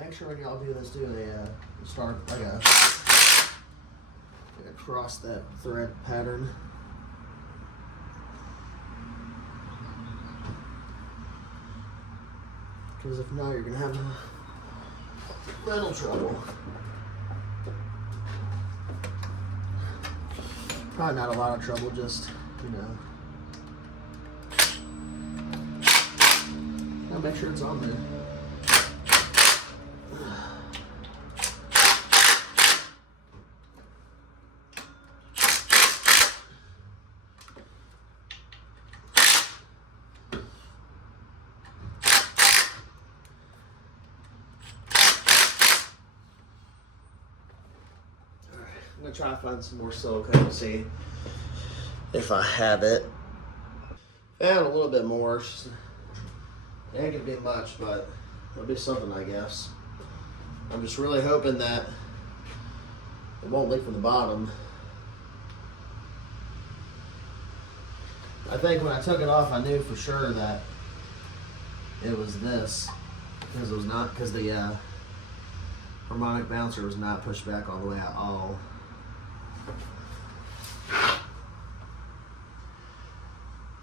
Make sure when y'all do this, do a start like a cross that thread pattern. Because if not, you're gonna have a little trouble. Probably not a lot of trouble, just gotta make sure it's on there. I'm gonna try to find some more silicone and see if I have it. Found a little bit more. It ain't gonna be much, but it'll be something, I guess. I'm just really hoping that it won't leak from the bottom. I think when I took it off, I knew for sure that it was this, because it was not, because the harmonic bouncer was not pushed back all the way at all.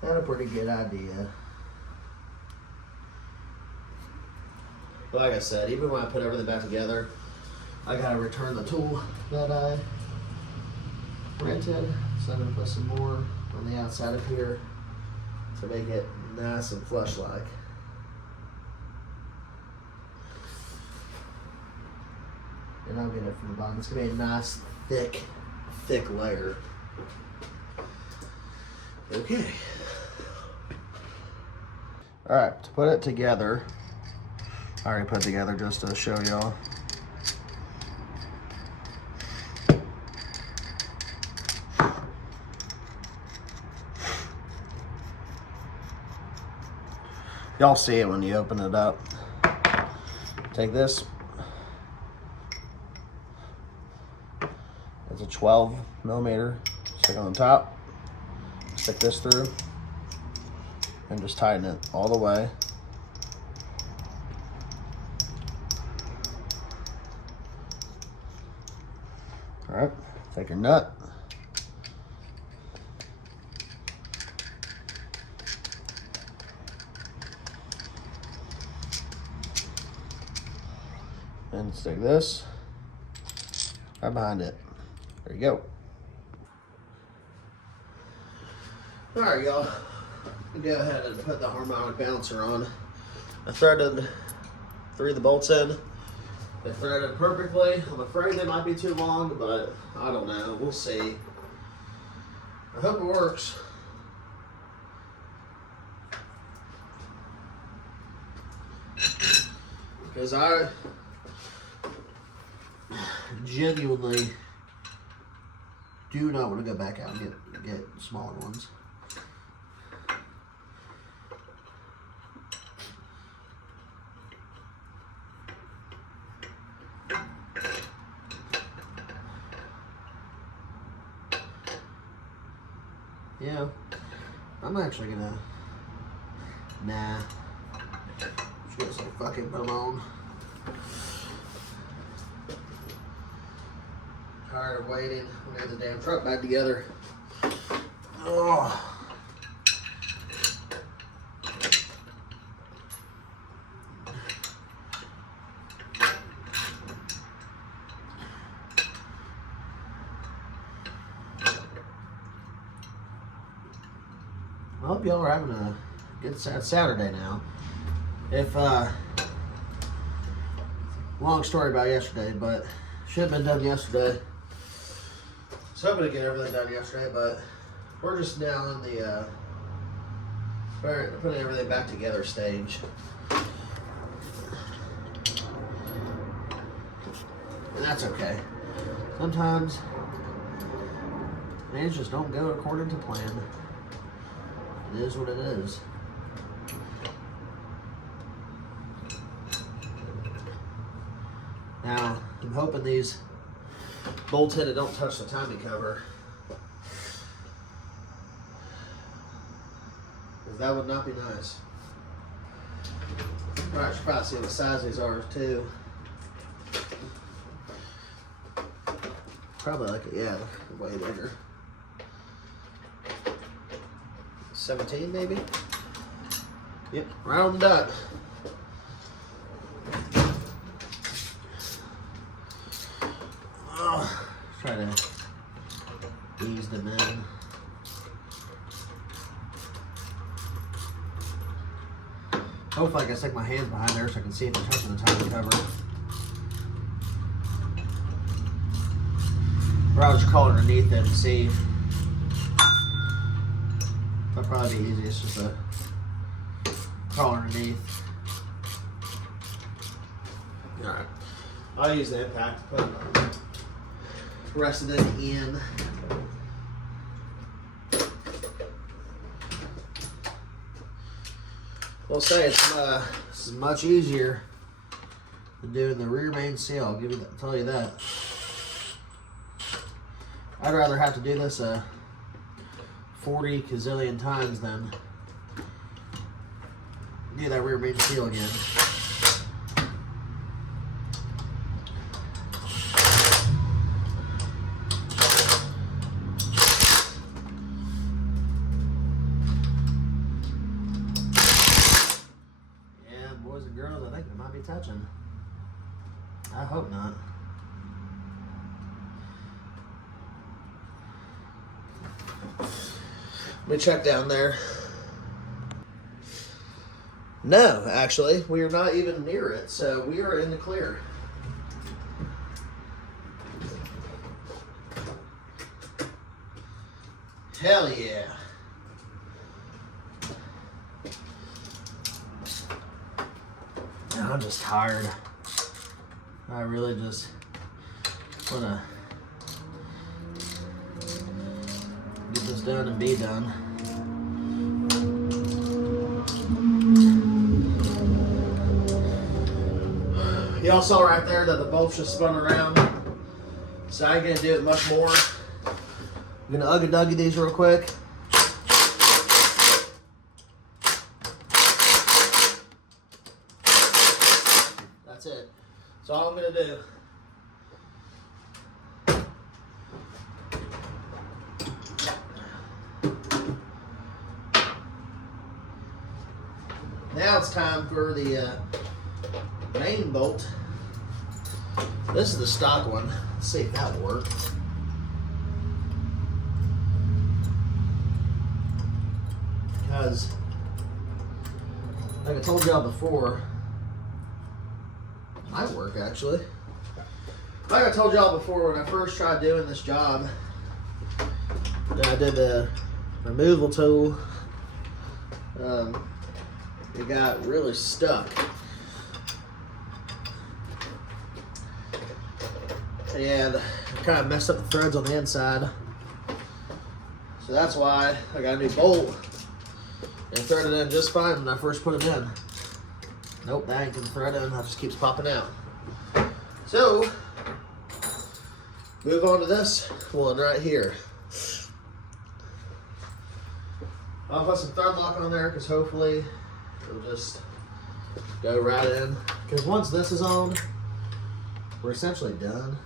Had a pretty good idea. But like I said, even when I put everything back together, I gotta return the tool that I rented. So I'm gonna put some more on the outside of here to make it nice and flush-like. And I'll get it from the bottom. It's gonna be a nice, thick thick layer. Okay. All right, to put it together, I already put it together just to show y'all. Y'all see it when you open it up. Take this. It's a 12 millimeter. Stick on the top. Stick this through. And just tighten it all the way. All right, take your nut. And stick this right behind it. There you go. All right, y'all. Go ahead and put the harmonic balancer on. I threaded 3 of the bolts in. They threaded perfectly. I'm afraid they might be too long, but I don't know. We'll see. I hope it works. Because I genuinely do not want to go back out and get smaller ones. Yeah, I'm actually gonna, nah, just gonna say fuck it, put them on. Tired of waiting. We'll get the damn truck back together. Oh. I hope y'all are having a good Saturday now. If, long story about yesterday, but should have been done yesterday. So I'm gonna get everything done yesterday, but we're just now in the putting everything back together stage. And that's okay. Sometimes things just don't go according to plan. It is what it is. Now, I'm hoping these bolts headed don't touch the timing cover, because that would not be nice. Alright, you should probably see what size these are too. Probably like, yeah, way bigger. 17 maybe? Yep, right on the dot. Oh, try to ease them in. Hopefully I can stick my hands behind there so I can see if they're touching the timing cover. Or I'll just crawl underneath it and see. That'll probably be easiest, just to crawl underneath. Alright. I'll use the impact to put the rest of it in. We'll say this is much easier than doing the rear main seal. I'll tell you that. I'd rather have to do this 40 gazillion times than do that rear main seal again. Yeah, boys and girls, I think they might be touching. I hope not. Let me check down there. No, actually, we are not even near it, so we are in the clear. Hell yeah. I'm just tired. I really just want to get this done and be done. Y'all saw right there that the bolts just spun around, so I ain't gonna do it much more. I'm gonna ugga-duggy these real quick. That's it. That's all I'm gonna do. Now it's time for the main bolt. This is the stock one. Let's see if that will work. Because, like I told y'all before, it might work actually. Like I told y'all before, when I first tried doing this job, I did the removal tool. It got really stuck. And it kind of messed up the threads on the inside. So that's why I got a new bolt and threaded in just fine when I first put it in. Nope, that ain't gonna thread in, that just keeps popping out. So, move on to this one right here. I'll put some thread lock on there because hopefully it'll just go right in. Because once this is on, we're essentially done.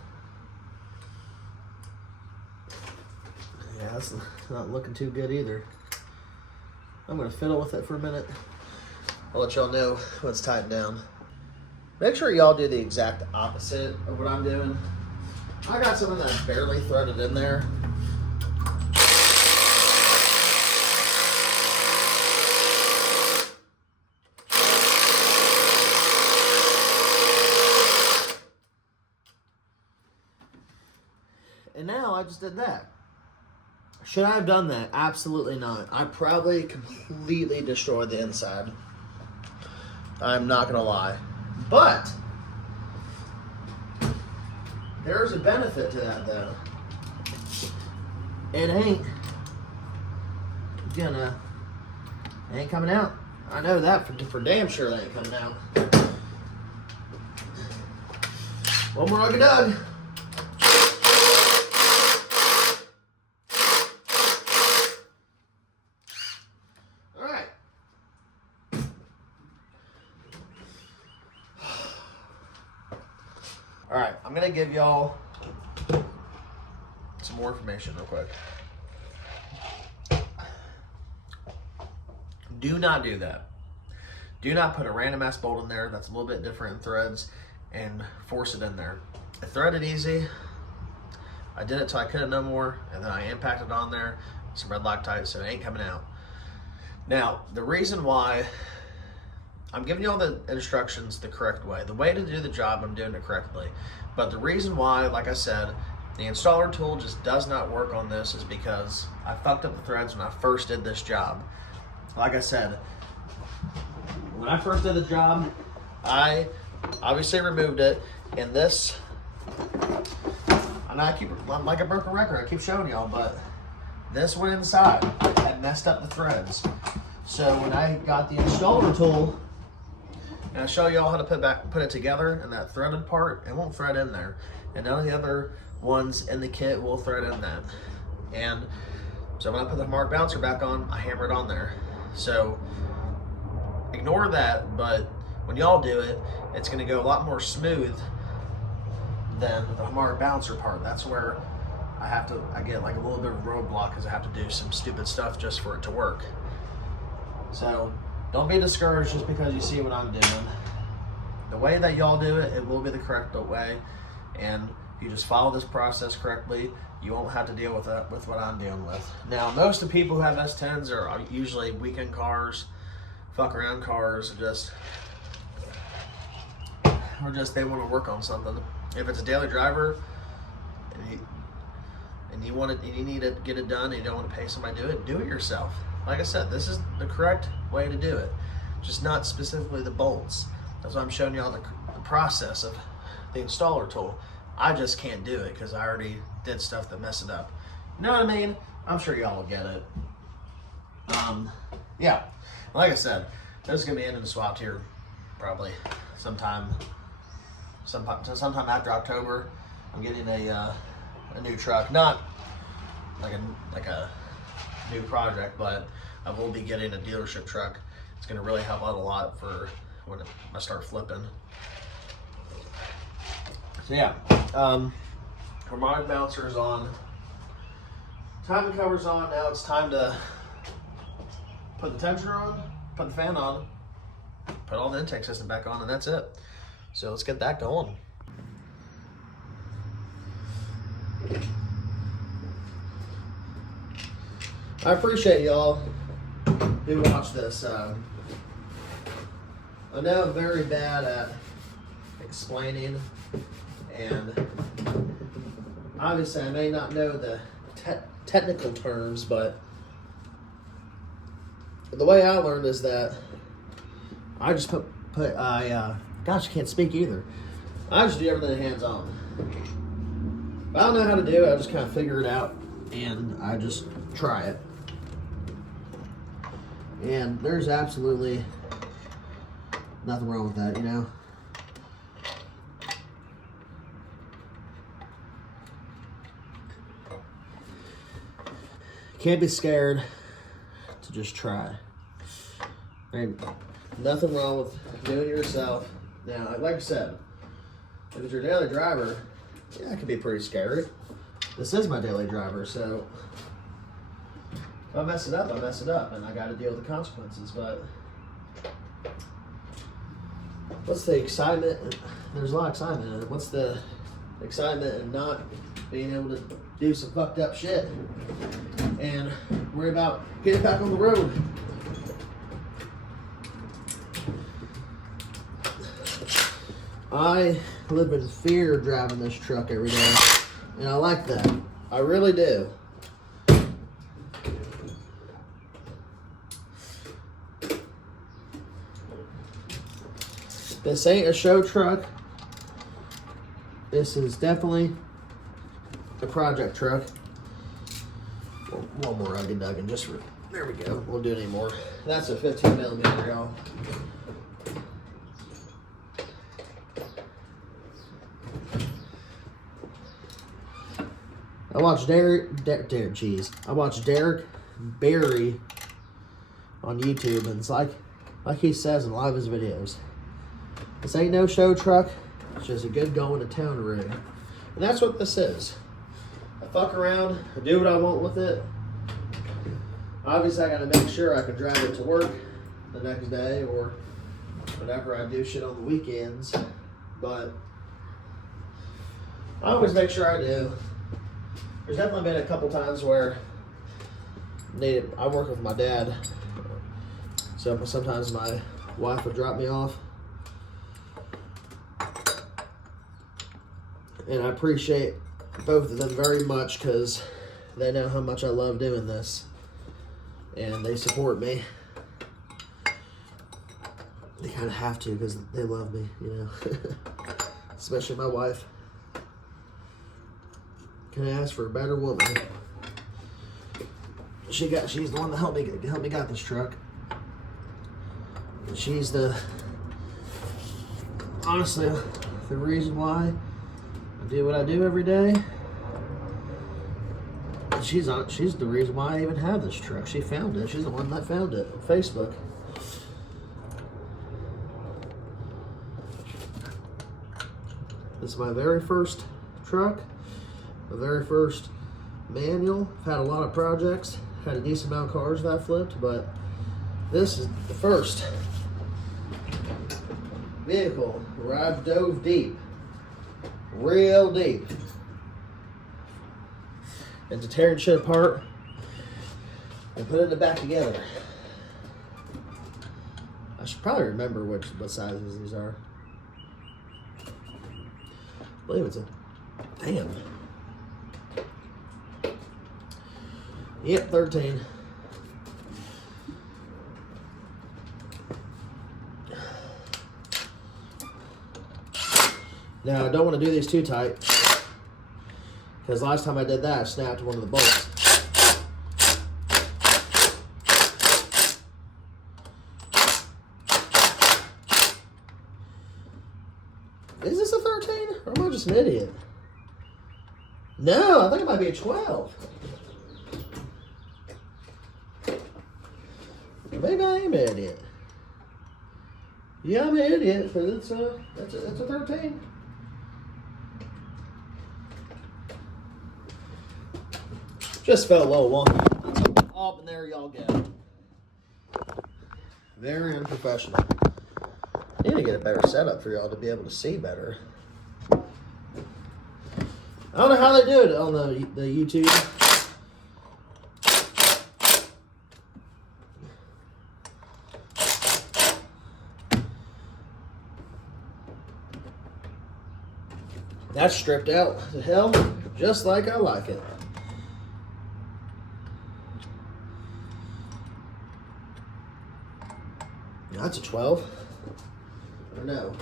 Yeah, that's not looking too good either. I'm gonna fiddle with it for a minute. I'll let y'all know when it's tightened down. Make sure y'all do the exact opposite of what I'm doing. I got something that's barely threaded in there. And now I just did that. Should I have done that? Absolutely not. I probably completely destroyed the inside. I'm not gonna lie. But there's a benefit to that though. It ain't coming out. I know that for damn sure it ain't coming out. One more ugga-dug. Alright, I'm going to give y'all some more information real quick. Do not do that. Do not put a random ass bolt in there that's a little bit different in threads and force it in there. I threaded easy. I did it till I couldn't no more, and then I impacted on there some red Loctite, so it ain't coming out. Now, the reason why I'm giving you all the instructions the correct way. The way to do the job, I'm doing it correctly. But the reason why, like I said, the installer tool just does not work on this is because I fucked up the threads when I first did this job. Like I said, when I first did the job, I obviously removed it, and this, and I'm like a broken record, I keep showing y'all, but this went inside and messed up the threads. So when I got the installer tool, and I show y'all how to put it together, and that threaded part, it won't thread in there. And none of the other ones in the kit will thread in that. And so when I put the Mark bouncer back on, I hammer it on there. So ignore that, but when y'all do it, it's gonna go a lot more smooth than the Mark bouncer part. That's where I get like a little bit of roadblock because I have to do some stupid stuff just for it to work. So don't be discouraged just because you see what I'm doing. The way that y'all do it, it will be the correct way. And if you just follow this process correctly, you won't have to deal with that, with what I'm dealing with. Now, most of the people who have S10s are usually weekend cars, fuck around cars, or just they want to work on something. If it's a daily driver, and you want it, and you need to get it done, and you don't want to pay somebody to do it yourself. Like I said, this is the correct way to do it, just not specifically the bolts. That's why I'm showing you all the process of the installer tool. I just can't do it because I already did stuff that messed it up. You know what I mean? I'm sure y'all will get it. Yeah, like I said, this is gonna be ending the swap here probably sometime after October. I'm getting a new truck, not like a new project, but I will be getting a dealership truck. It's gonna really help out a lot for when I start flipping. So yeah, harmonic bouncer is on. Timing cover's on. Now it's time to put the temperature on, put the fan on, put all the intake system back on, and that's it. So let's get that going. I appreciate y'all who watch this. I know I'm very bad at explaining, and obviously I may not know the technical terms, but the way I learned is that I just gosh, I can't speak either. I just do everything hands on. If I don't know how to do it, I just kind of figure it out, and I just try it. And there's absolutely nothing wrong with that, you know? Can't be scared to just try. Ain't nothing wrong with doing it yourself. Now, like I said, if it's your daily driver, yeah, it can be pretty scary. This is my daily driver, so if I mess it up, I mess it up, and I got to deal with the consequences. But what's the excitement? There's a lot of excitement in it. What's the excitement in not being able to do some fucked up shit and worry about getting back on the road? I live in fear driving this truck every day, and I like that. I really do. This ain't a show truck. This is definitely a project truck. One more ugly duggin, just for, there we go. Won't do it anymore. That's a 15 millimeter, y'all. I watched Derek Barry on YouTube, and it's like he says in a lot of his videos, this ain't no show truck, it's just a good going to town rig. And that's what this is. I fuck around, I do what I want with it. Obviously I gotta make sure I can drive it to work the next day or whenever I do shit on the weekends, but I always make sure I do. There's definitely been a couple times where I work with my dad, so sometimes my wife would drop me off, and I appreciate both of them very much because they know how much I love doing this, and they support me. They kind of have to because they love me, you know. Especially my wife. Can I ask for a better woman? She's the one that helped me got this truck. And she's honestly the reason why I do what I do every day. And she's the reason why I even have this truck. She found it. She's the one that found it on Facebook. This is my very first truck. My very first manual. I've had a lot of projects, had a decent amount of cars that I flipped, but this is the first vehicle where I've dove deep, real deep, into tearing shit apart and putting it back together. I should probably remember what sizes these are. I believe it's a, damn. Yep, 13. Now, I don't want to do these too tight, because last time I did that, I snapped one of the bolts. Is this a 13? Or am I just an idiot? No, I think it might be a 12. Maybe I am an idiot. Yeah, I'm an idiot, but it's a 13. Just felt a little wonky. Oh, and there y'all go. Very unprofessional. I need to get a better setup for y'all to be able to see better. I don't know how they do it on the YouTube. That's stripped out to hell, just like I like it. That's a 12. Or no.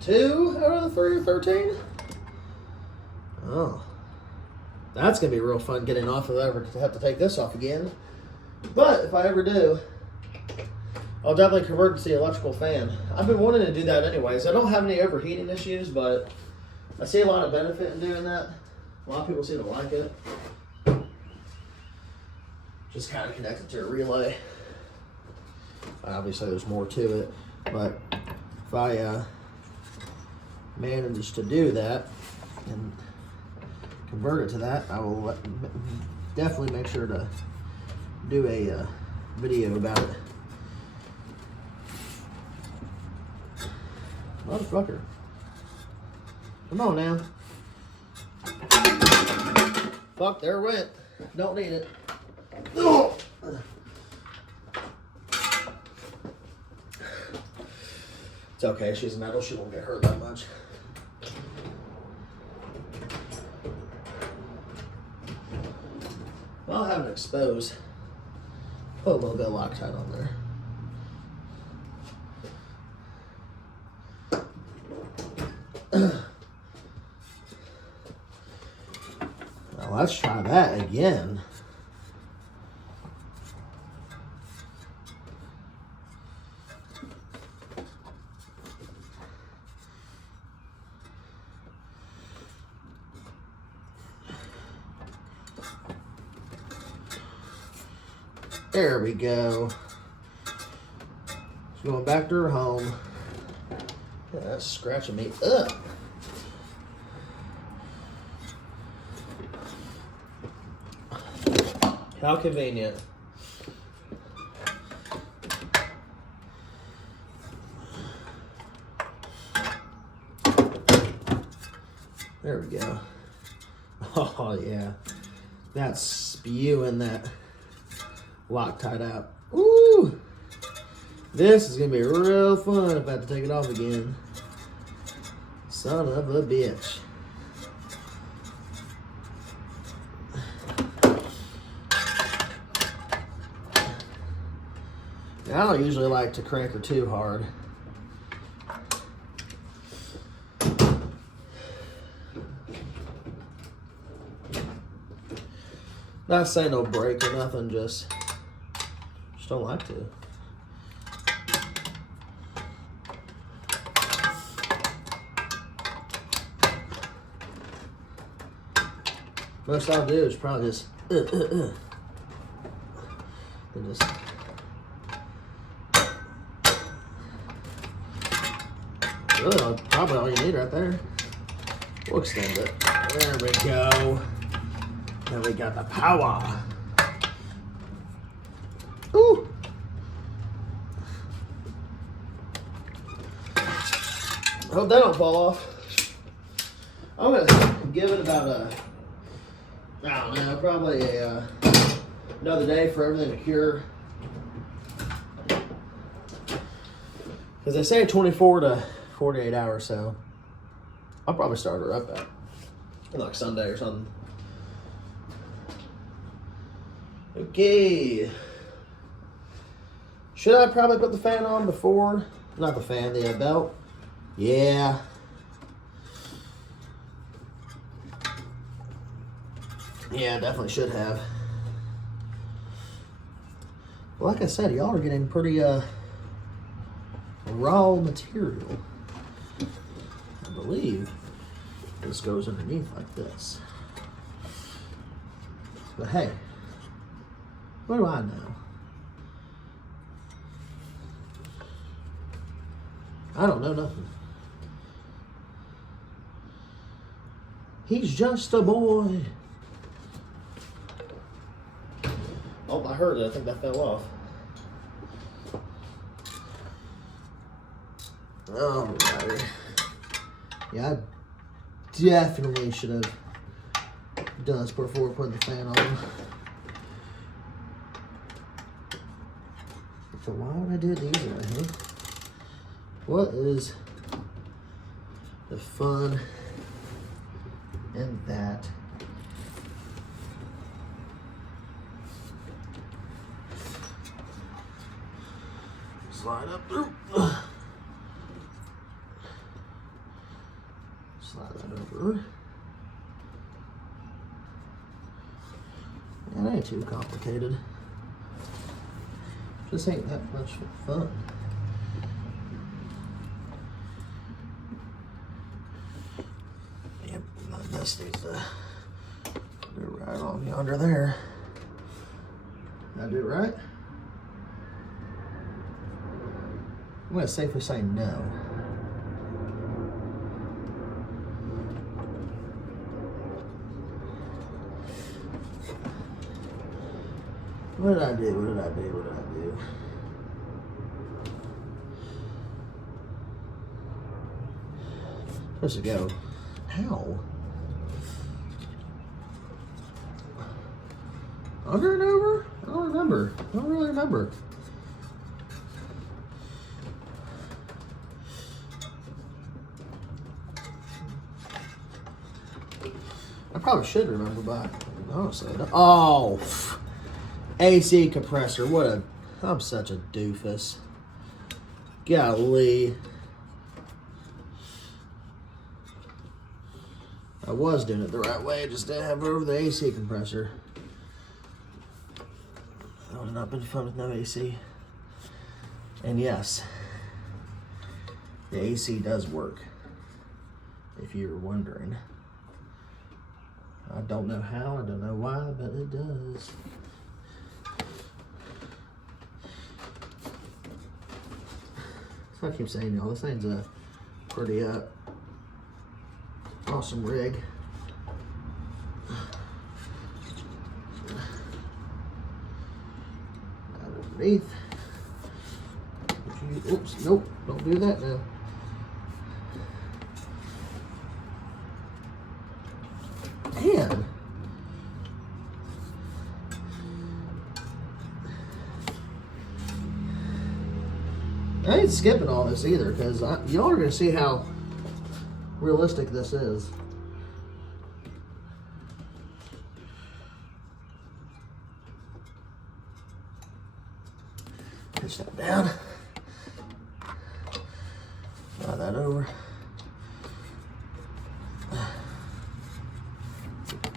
2 out of the 3 or 13? Oh. That's going to be real fun getting off if I ever have to take this off again. But if I ever do, I'll definitely convert to the electrical fan. I've been wanting to do that anyways. I don't have any overheating issues, but I see a lot of benefit in doing that. A lot of people seem to like it. Just kind of connected to a relay. Obviously, there's more to it, but if I manage to do that and convert it to that, I will definitely make sure to do a video about it. Motherfucker. Come on now. Fuck, there it went. Don't need it. Oh. It's okay, she's metal, she won't get hurt that much. I'll have it exposed. Put a little bit of Loctite on there. Now let's try that again. There we go. She's going back to her home. Yeah, that's scratching me up. How convenient. There we go. Oh yeah. That's spewing that Loctite out. Ooh! This is gonna be real fun if I have to take it off again. Son of a bitch. I don't usually like to crank her too hard. Not saying no break or nothing, just don't like to. Most I'll do is probably just and just really probably all you need right there. We'll extend it. There we go. Then we got the power. Ooh. I hope that don't fall off. I'm gonna give it about I don't know, probably another day for everything to cure. Because they say 24 to 48 hours, so I'll probably start her up at like Sunday or something. Okay. Should I probably put the fan on before? Not the fan, the belt. Yeah. Yeah, definitely should have. Like I said, y'all are getting pretty raw material. I believe this goes underneath like this. But hey, what do I know? I don't know nothing. He's just a boy. Oh, I heard it. I think that fell off. Alrighty. Yeah, I definitely should have done this before putting the fan on. So why would I do it the easy way, huh? What is the fun in that? Slide up through. Slide that over. That ain't too complicated. Just ain't that much fun. Yep, this needs to go right on yonder there. Did I do it right? I'm gonna safely say no. What did I do? What did I do? What did I do? Supposed to go. How? Under and over? I don't remember. I don't really remember. I probably should remember, but honestly, oh, AC compressor. What a, I'm such a doofus. Golly. I was doing it the right way, just didn't have it over the AC compressor. That would have not been fun with no AC. And yes, the AC does work, if you were wondering. I don't know how, I don't know why, but it does. So I keep saying, y'all, this thing's a pretty awesome rig. Underneath. Oops, nope, don't do that now. Man. I ain't skipping all this either, because y'all are going to see how realistic this is. Push that down. Slide that over.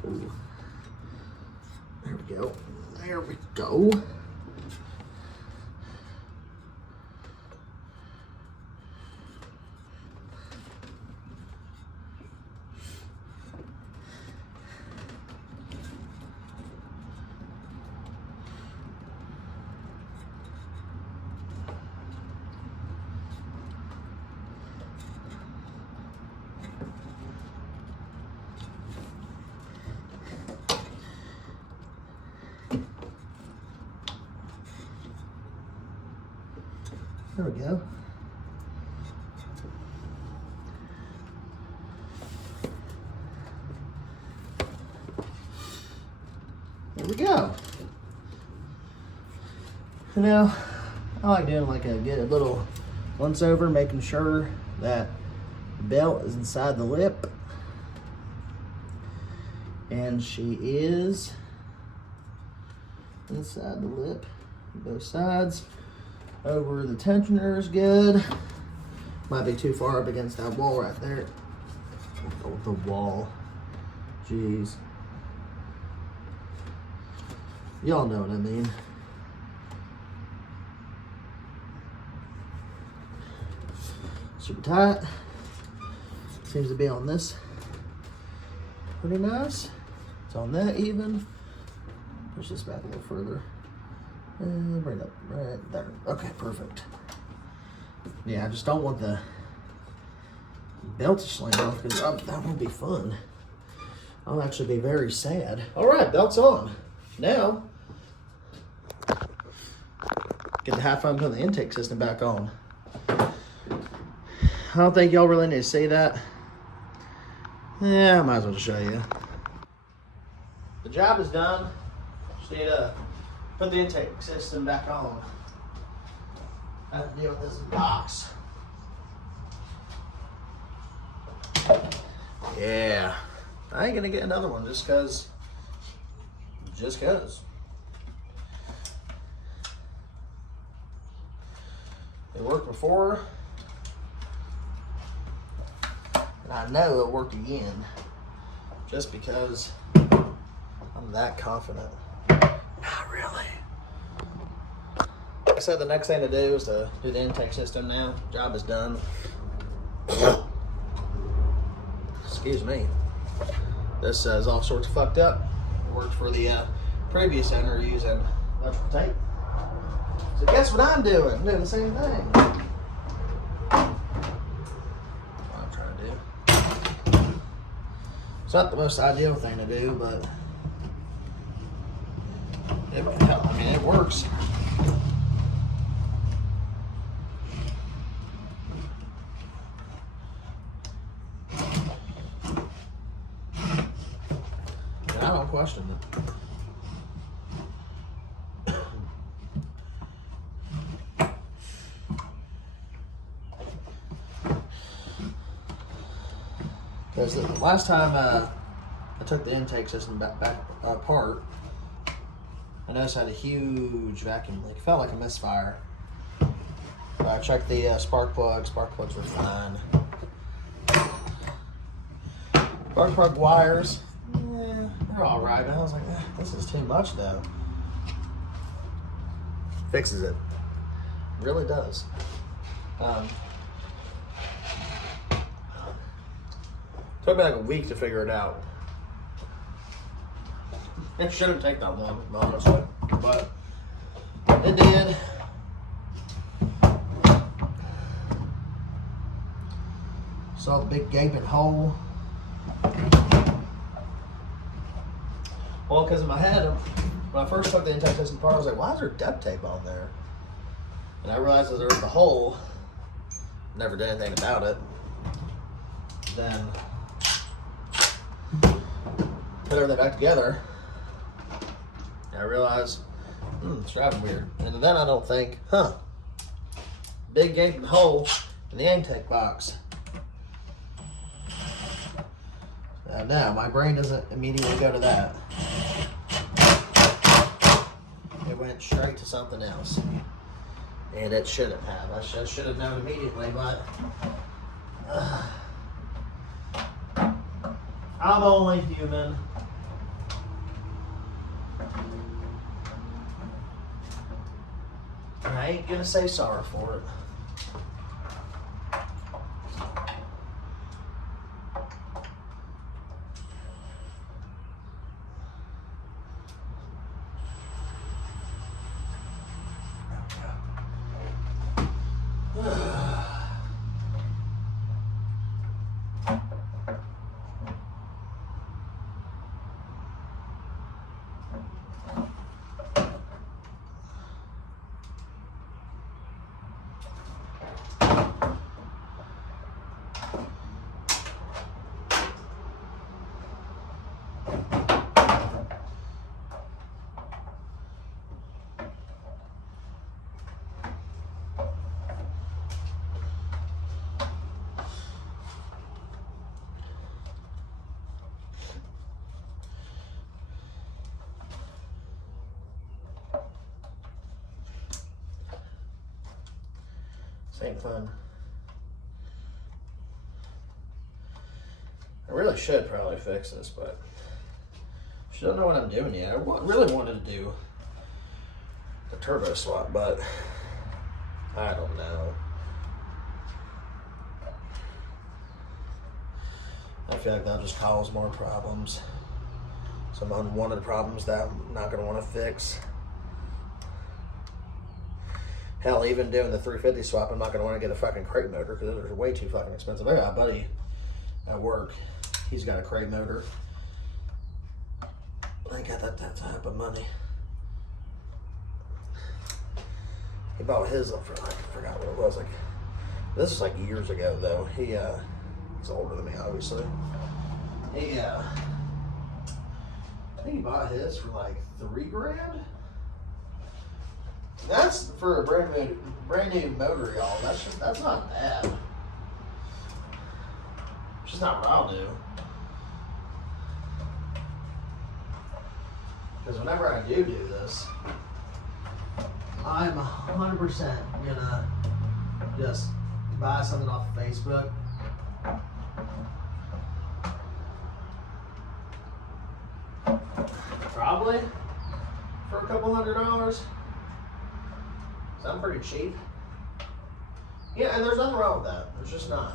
Ooh. There we go. There we go. There we go. There we go. So now, I like doing like get a little once over, making sure that the belt is inside the lip. And she is Inside the lip, both sides. Over the tensioner is good. Might be too far up against that wall right there. Oh, the wall. Jeez. Y'all know what I mean. Super tight. Seems to be on this pretty nice. It's on that even. Push this back a little further. And bring it up right there. Okay, perfect. Yeah, I just don't want the belt to sling off because that won't be fun. I'll actually be very sad. All right, belt's on. Now, get to have fun putting the intake system back on. I don't think y'all really need to see that. Yeah, I might as well just show you. The job is done. Just need to put the intake system back on. I have to deal with this box. Yeah. I ain't gonna get another one just cause. It worked before. And I know it'll work again. Just because I'm that confident. Not really. Like I said, the next thing to do is to do the intake system now. Job is done. Excuse me. This is all sorts of fucked up. It worked for the previous owner using electrical tape. So guess what I'm doing? I'm doing the same thing. What I'm trying to do. It's not the most ideal thing to do, but it works. And I don't question it. Because the last time I took the intake system back apart, I noticed I had a huge vacuum leak. It felt like a misfire. I checked the spark plugs. Spark plugs were fine. Spark plug wires, yeah, they're all right. And I was like, this is too much though. Fixes it. Really does. Took me like a week to figure it out. It shouldn't take that long, honestly, but it did. Saw the big gaping hole. Well, because in my head, when I first took the intake system apart, I was like, why is there duct tape on there? And I realized that there was the hole. Never did anything about it. Then put everything back together. And I realized, it's driving weird. And then I don't think, big gaping hole in the intake box. No, my brain doesn't immediately go to that. It went straight to something else. And it shouldn't have. I should have known immediately, but I'm only human. And I ain't gonna say sorry for it. This ain't fun. I really should probably fix this, but I don't know what I'm doing yet. I really wanted to do the turbo swap, but I don't know. I feel like that'll just cause more problems. Some unwanted problems that I'm not going to want to fix. Hell, even doing the 350 swap, I'm not going to want to get a fucking crate motor because those are way too fucking expensive. I got a buddy at work. He's got a crate motor. I ain't got that type of money. He bought his up for like, I forgot what it was. Like, this is like years ago though. He's older than me, obviously. I think he bought his for like $3,000. That's for a brand new motor, y'all. That's not bad. It's just not what I'll do. Because whenever I do this, I'm 100% gonna just buy something off of Facebook. Probably for a couple $100s. So I'm pretty cheap. Yeah, and there's nothing wrong with that. There's just not.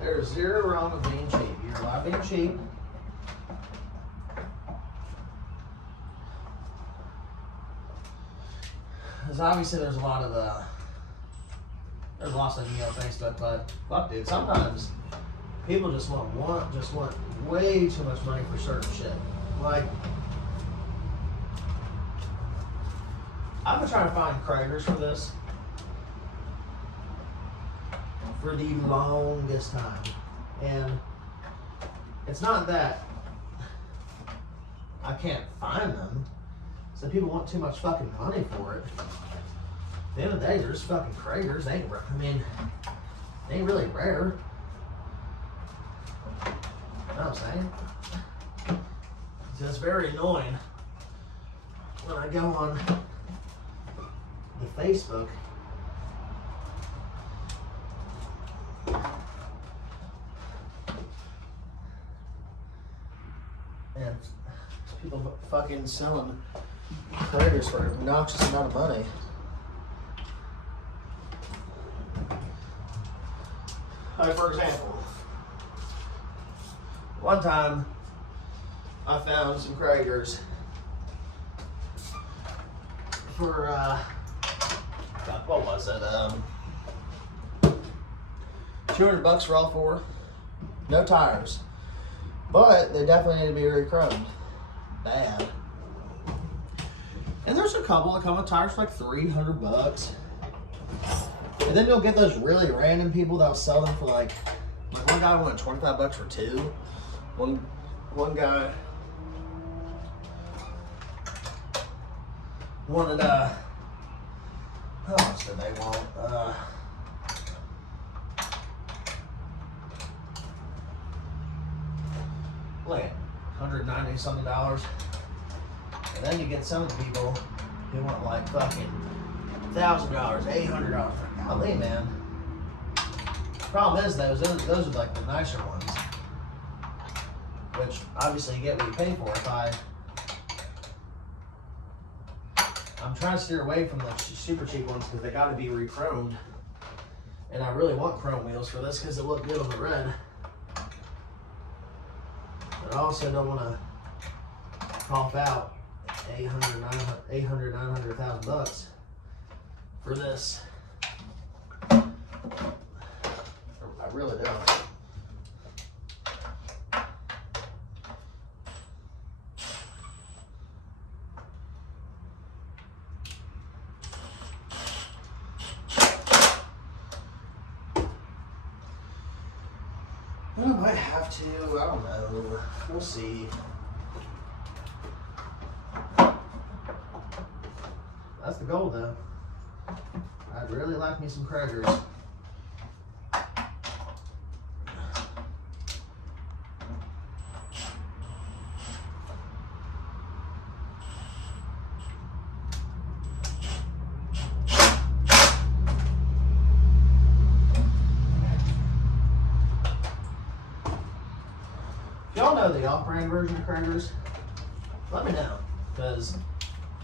There's zero wrong with being cheap. You're allowed being cheap. Because obviously there's a lot of there's lots of me on Facebook, but fuck, dude, sometimes people just want way too much money for certain shit. Like, I've been trying to find Kragers for this for the longest time, and it's not that I can't find them. So people want too much fucking money for it. At the end of the day, they're just fucking Kragers. They ain't really rare. You know what I'm saying? So it's very annoying when I go on the Facebook and people fucking selling Kragers for an obnoxious amount of money. Like, for example, one time I found some Kragers for God, what was it? $200 for all four. No tires, but they definitely need to be re-chromed. Bad. And there's a couple that come with tires for like $300. And then you'll get those really random people that'll sell them for like one guy wanted $25 for two. One guy wanted how much did they want? Like $190 something. And then you get some of the people who want like fucking $1,000, $800. Golly, man. Problem is those are like the nicer ones, which obviously you get what you pay for. I'm trying to steer away from the super cheap ones because they got to be re-chromed, and I really want chrome wheels for this because it look good on the red. But I also don't want to cough out $900,000 for this. I really don't. I might have to, I don't know. We'll see. That's the goal though. I'd really like me some Kragers. If y'all know the off-brand version of crankers, let me know, because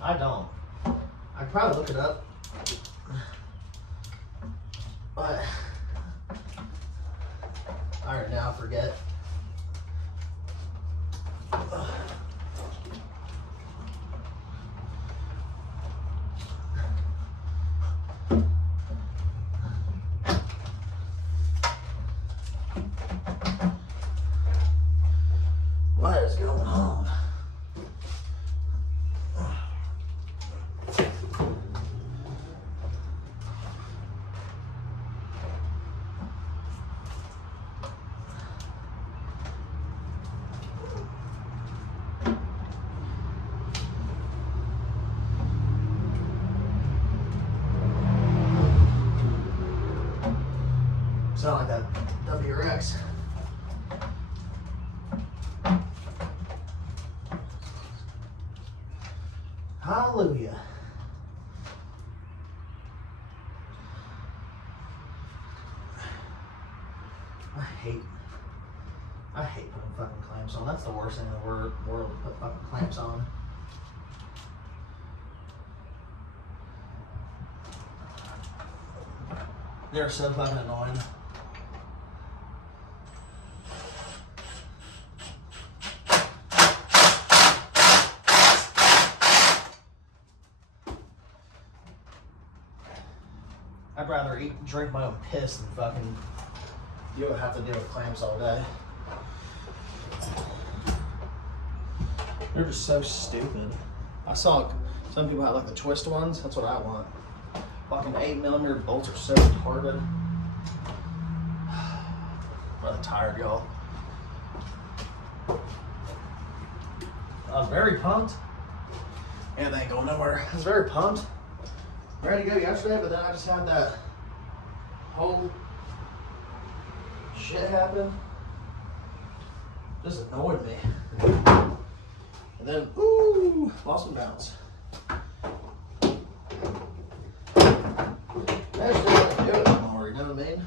I don't. I could probably look it up, but I already now forget. What is going on? Sound like that WRX. Hallelujah. I hate putting fucking clamps on. That's the worst thing in the world to put fucking clamps on. They're so fucking annoying. I'd rather eat and drink my own piss than fucking have to deal with clamps all day. They're just so stupid. I saw some people have like the twist ones. That's what I want. Fucking 8mm bolts are so retarded. I'm really tired, y'all. I was very pumped. And they ain't going nowhere. I was very pumped. Ready to go yesterday, but then I just had that whole shit happen. Just annoyed me. And then, ooh, lost some bounce. I just didn't want to do it anymore, you know what I mean?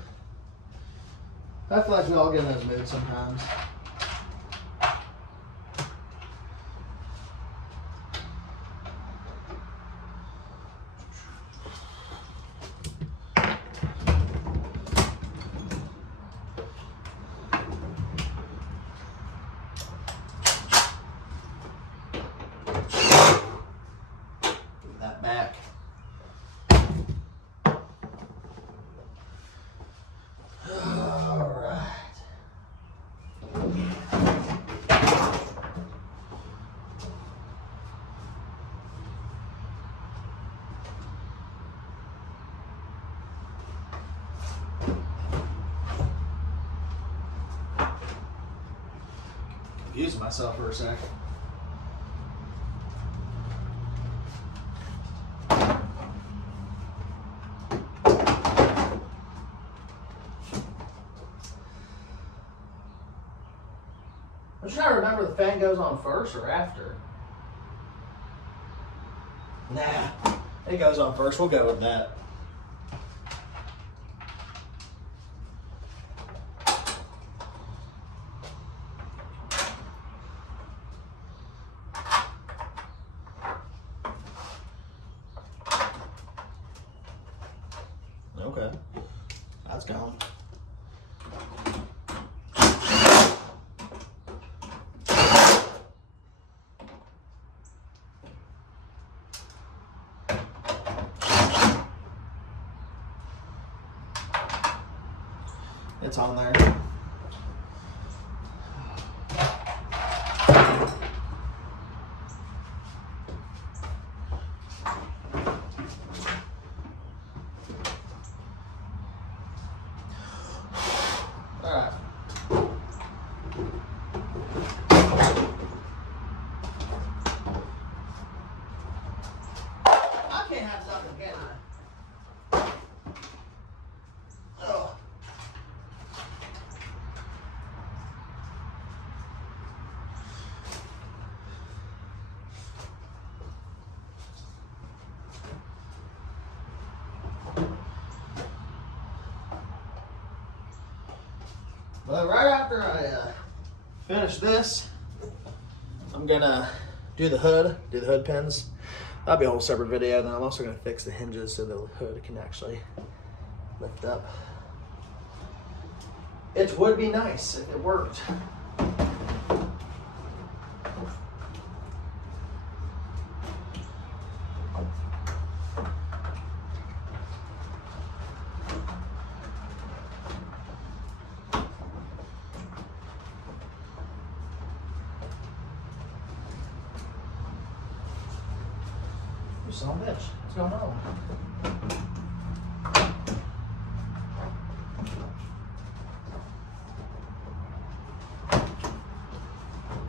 I feel like we all get in those moods sometimes. That back. All right. Confused myself for a second. I'm trying to remember the fan goes on first or after. Nah, it goes on first. We'll go with that. Okay, that's gone. It's on there. All right. I can't have something, can I? Oh. Well, right after I finish this, I'm gonna do the hood pins. That'll be a whole separate video. Then I'm also gonna fix the hinges so the hood can actually lift up. It would be nice if it worked. You son of a bitch. What's going on?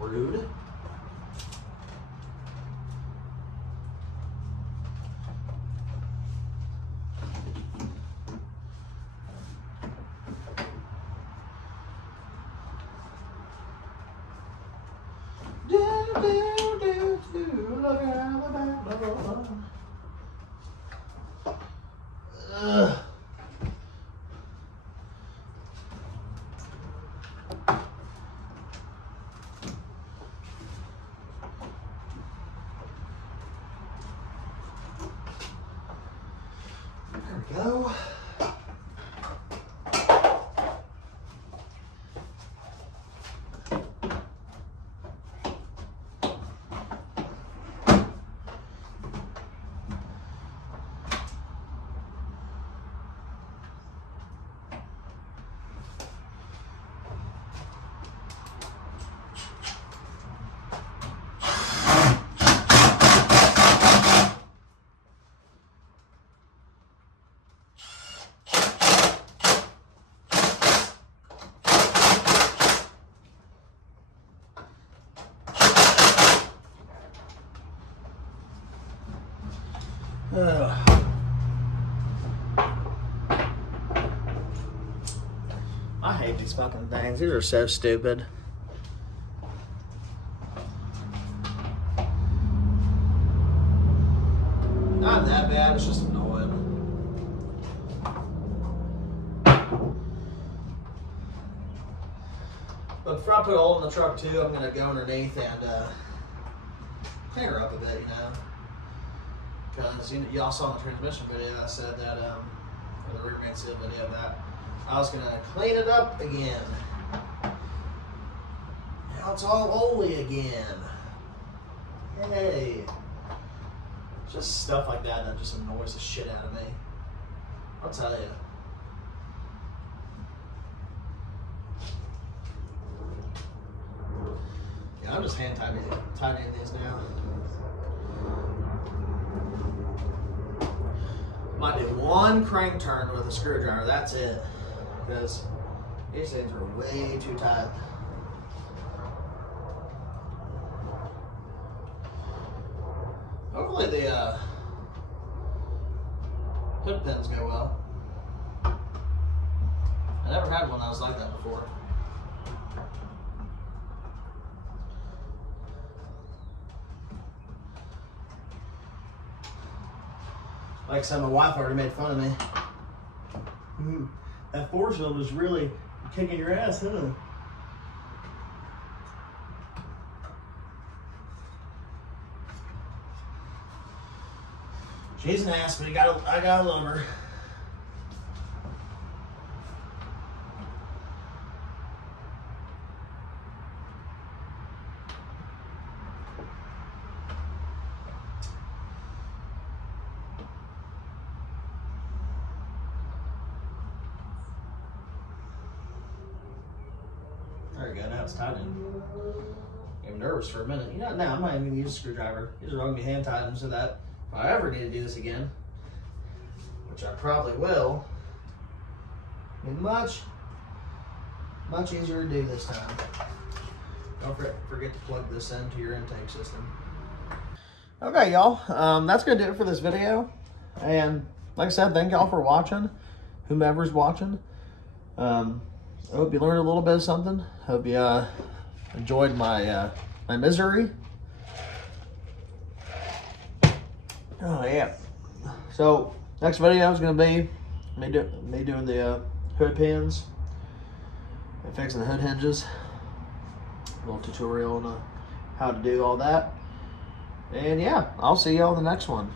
Rude. Look out the back door. Ugh. There we go. I hate these fucking things. These are so stupid. Not that bad, it's just annoying. But before I put a hole in the truck too, I'm gonna go underneath and clean her up a bit, you know. Because y'all saw in the transmission video, I said that, or the rear main seal video, that I was gonna clean it up again. Now it's all holy again. Hey. Just stuff like that just annoys the shit out of me. I'll tell you. Yeah, I'm just hand tightening these now. Might do one crank turn with a screwdriver, that's it. Because these things are way too tight. Hopefully the hood pins go well. I never had one that was like that before. Like I said, my wife already made fun of me. That force field is really kicking your ass, huh? She's an ass, but I gotta love her. There we go, now it's tightening. I'm nervous for a minute. You know, now I'm not even gonna use a screwdriver. These are all gonna be hand tightened so that if I ever need to do this again, which I probably will, it'll be much easier to do this time. Don't forget to plug this into your intake system. Okay, y'all, that's gonna do it for this video. And like I said, thank y'all for watching, whomever's watching. I hope you learned a little bit of something. Hope you enjoyed my my misery. Oh yeah. So next video is gonna be me doing the hood pins and fixing the hood hinges. little tutorial on how to do all that. And yeah, I'll see y'all in the next one.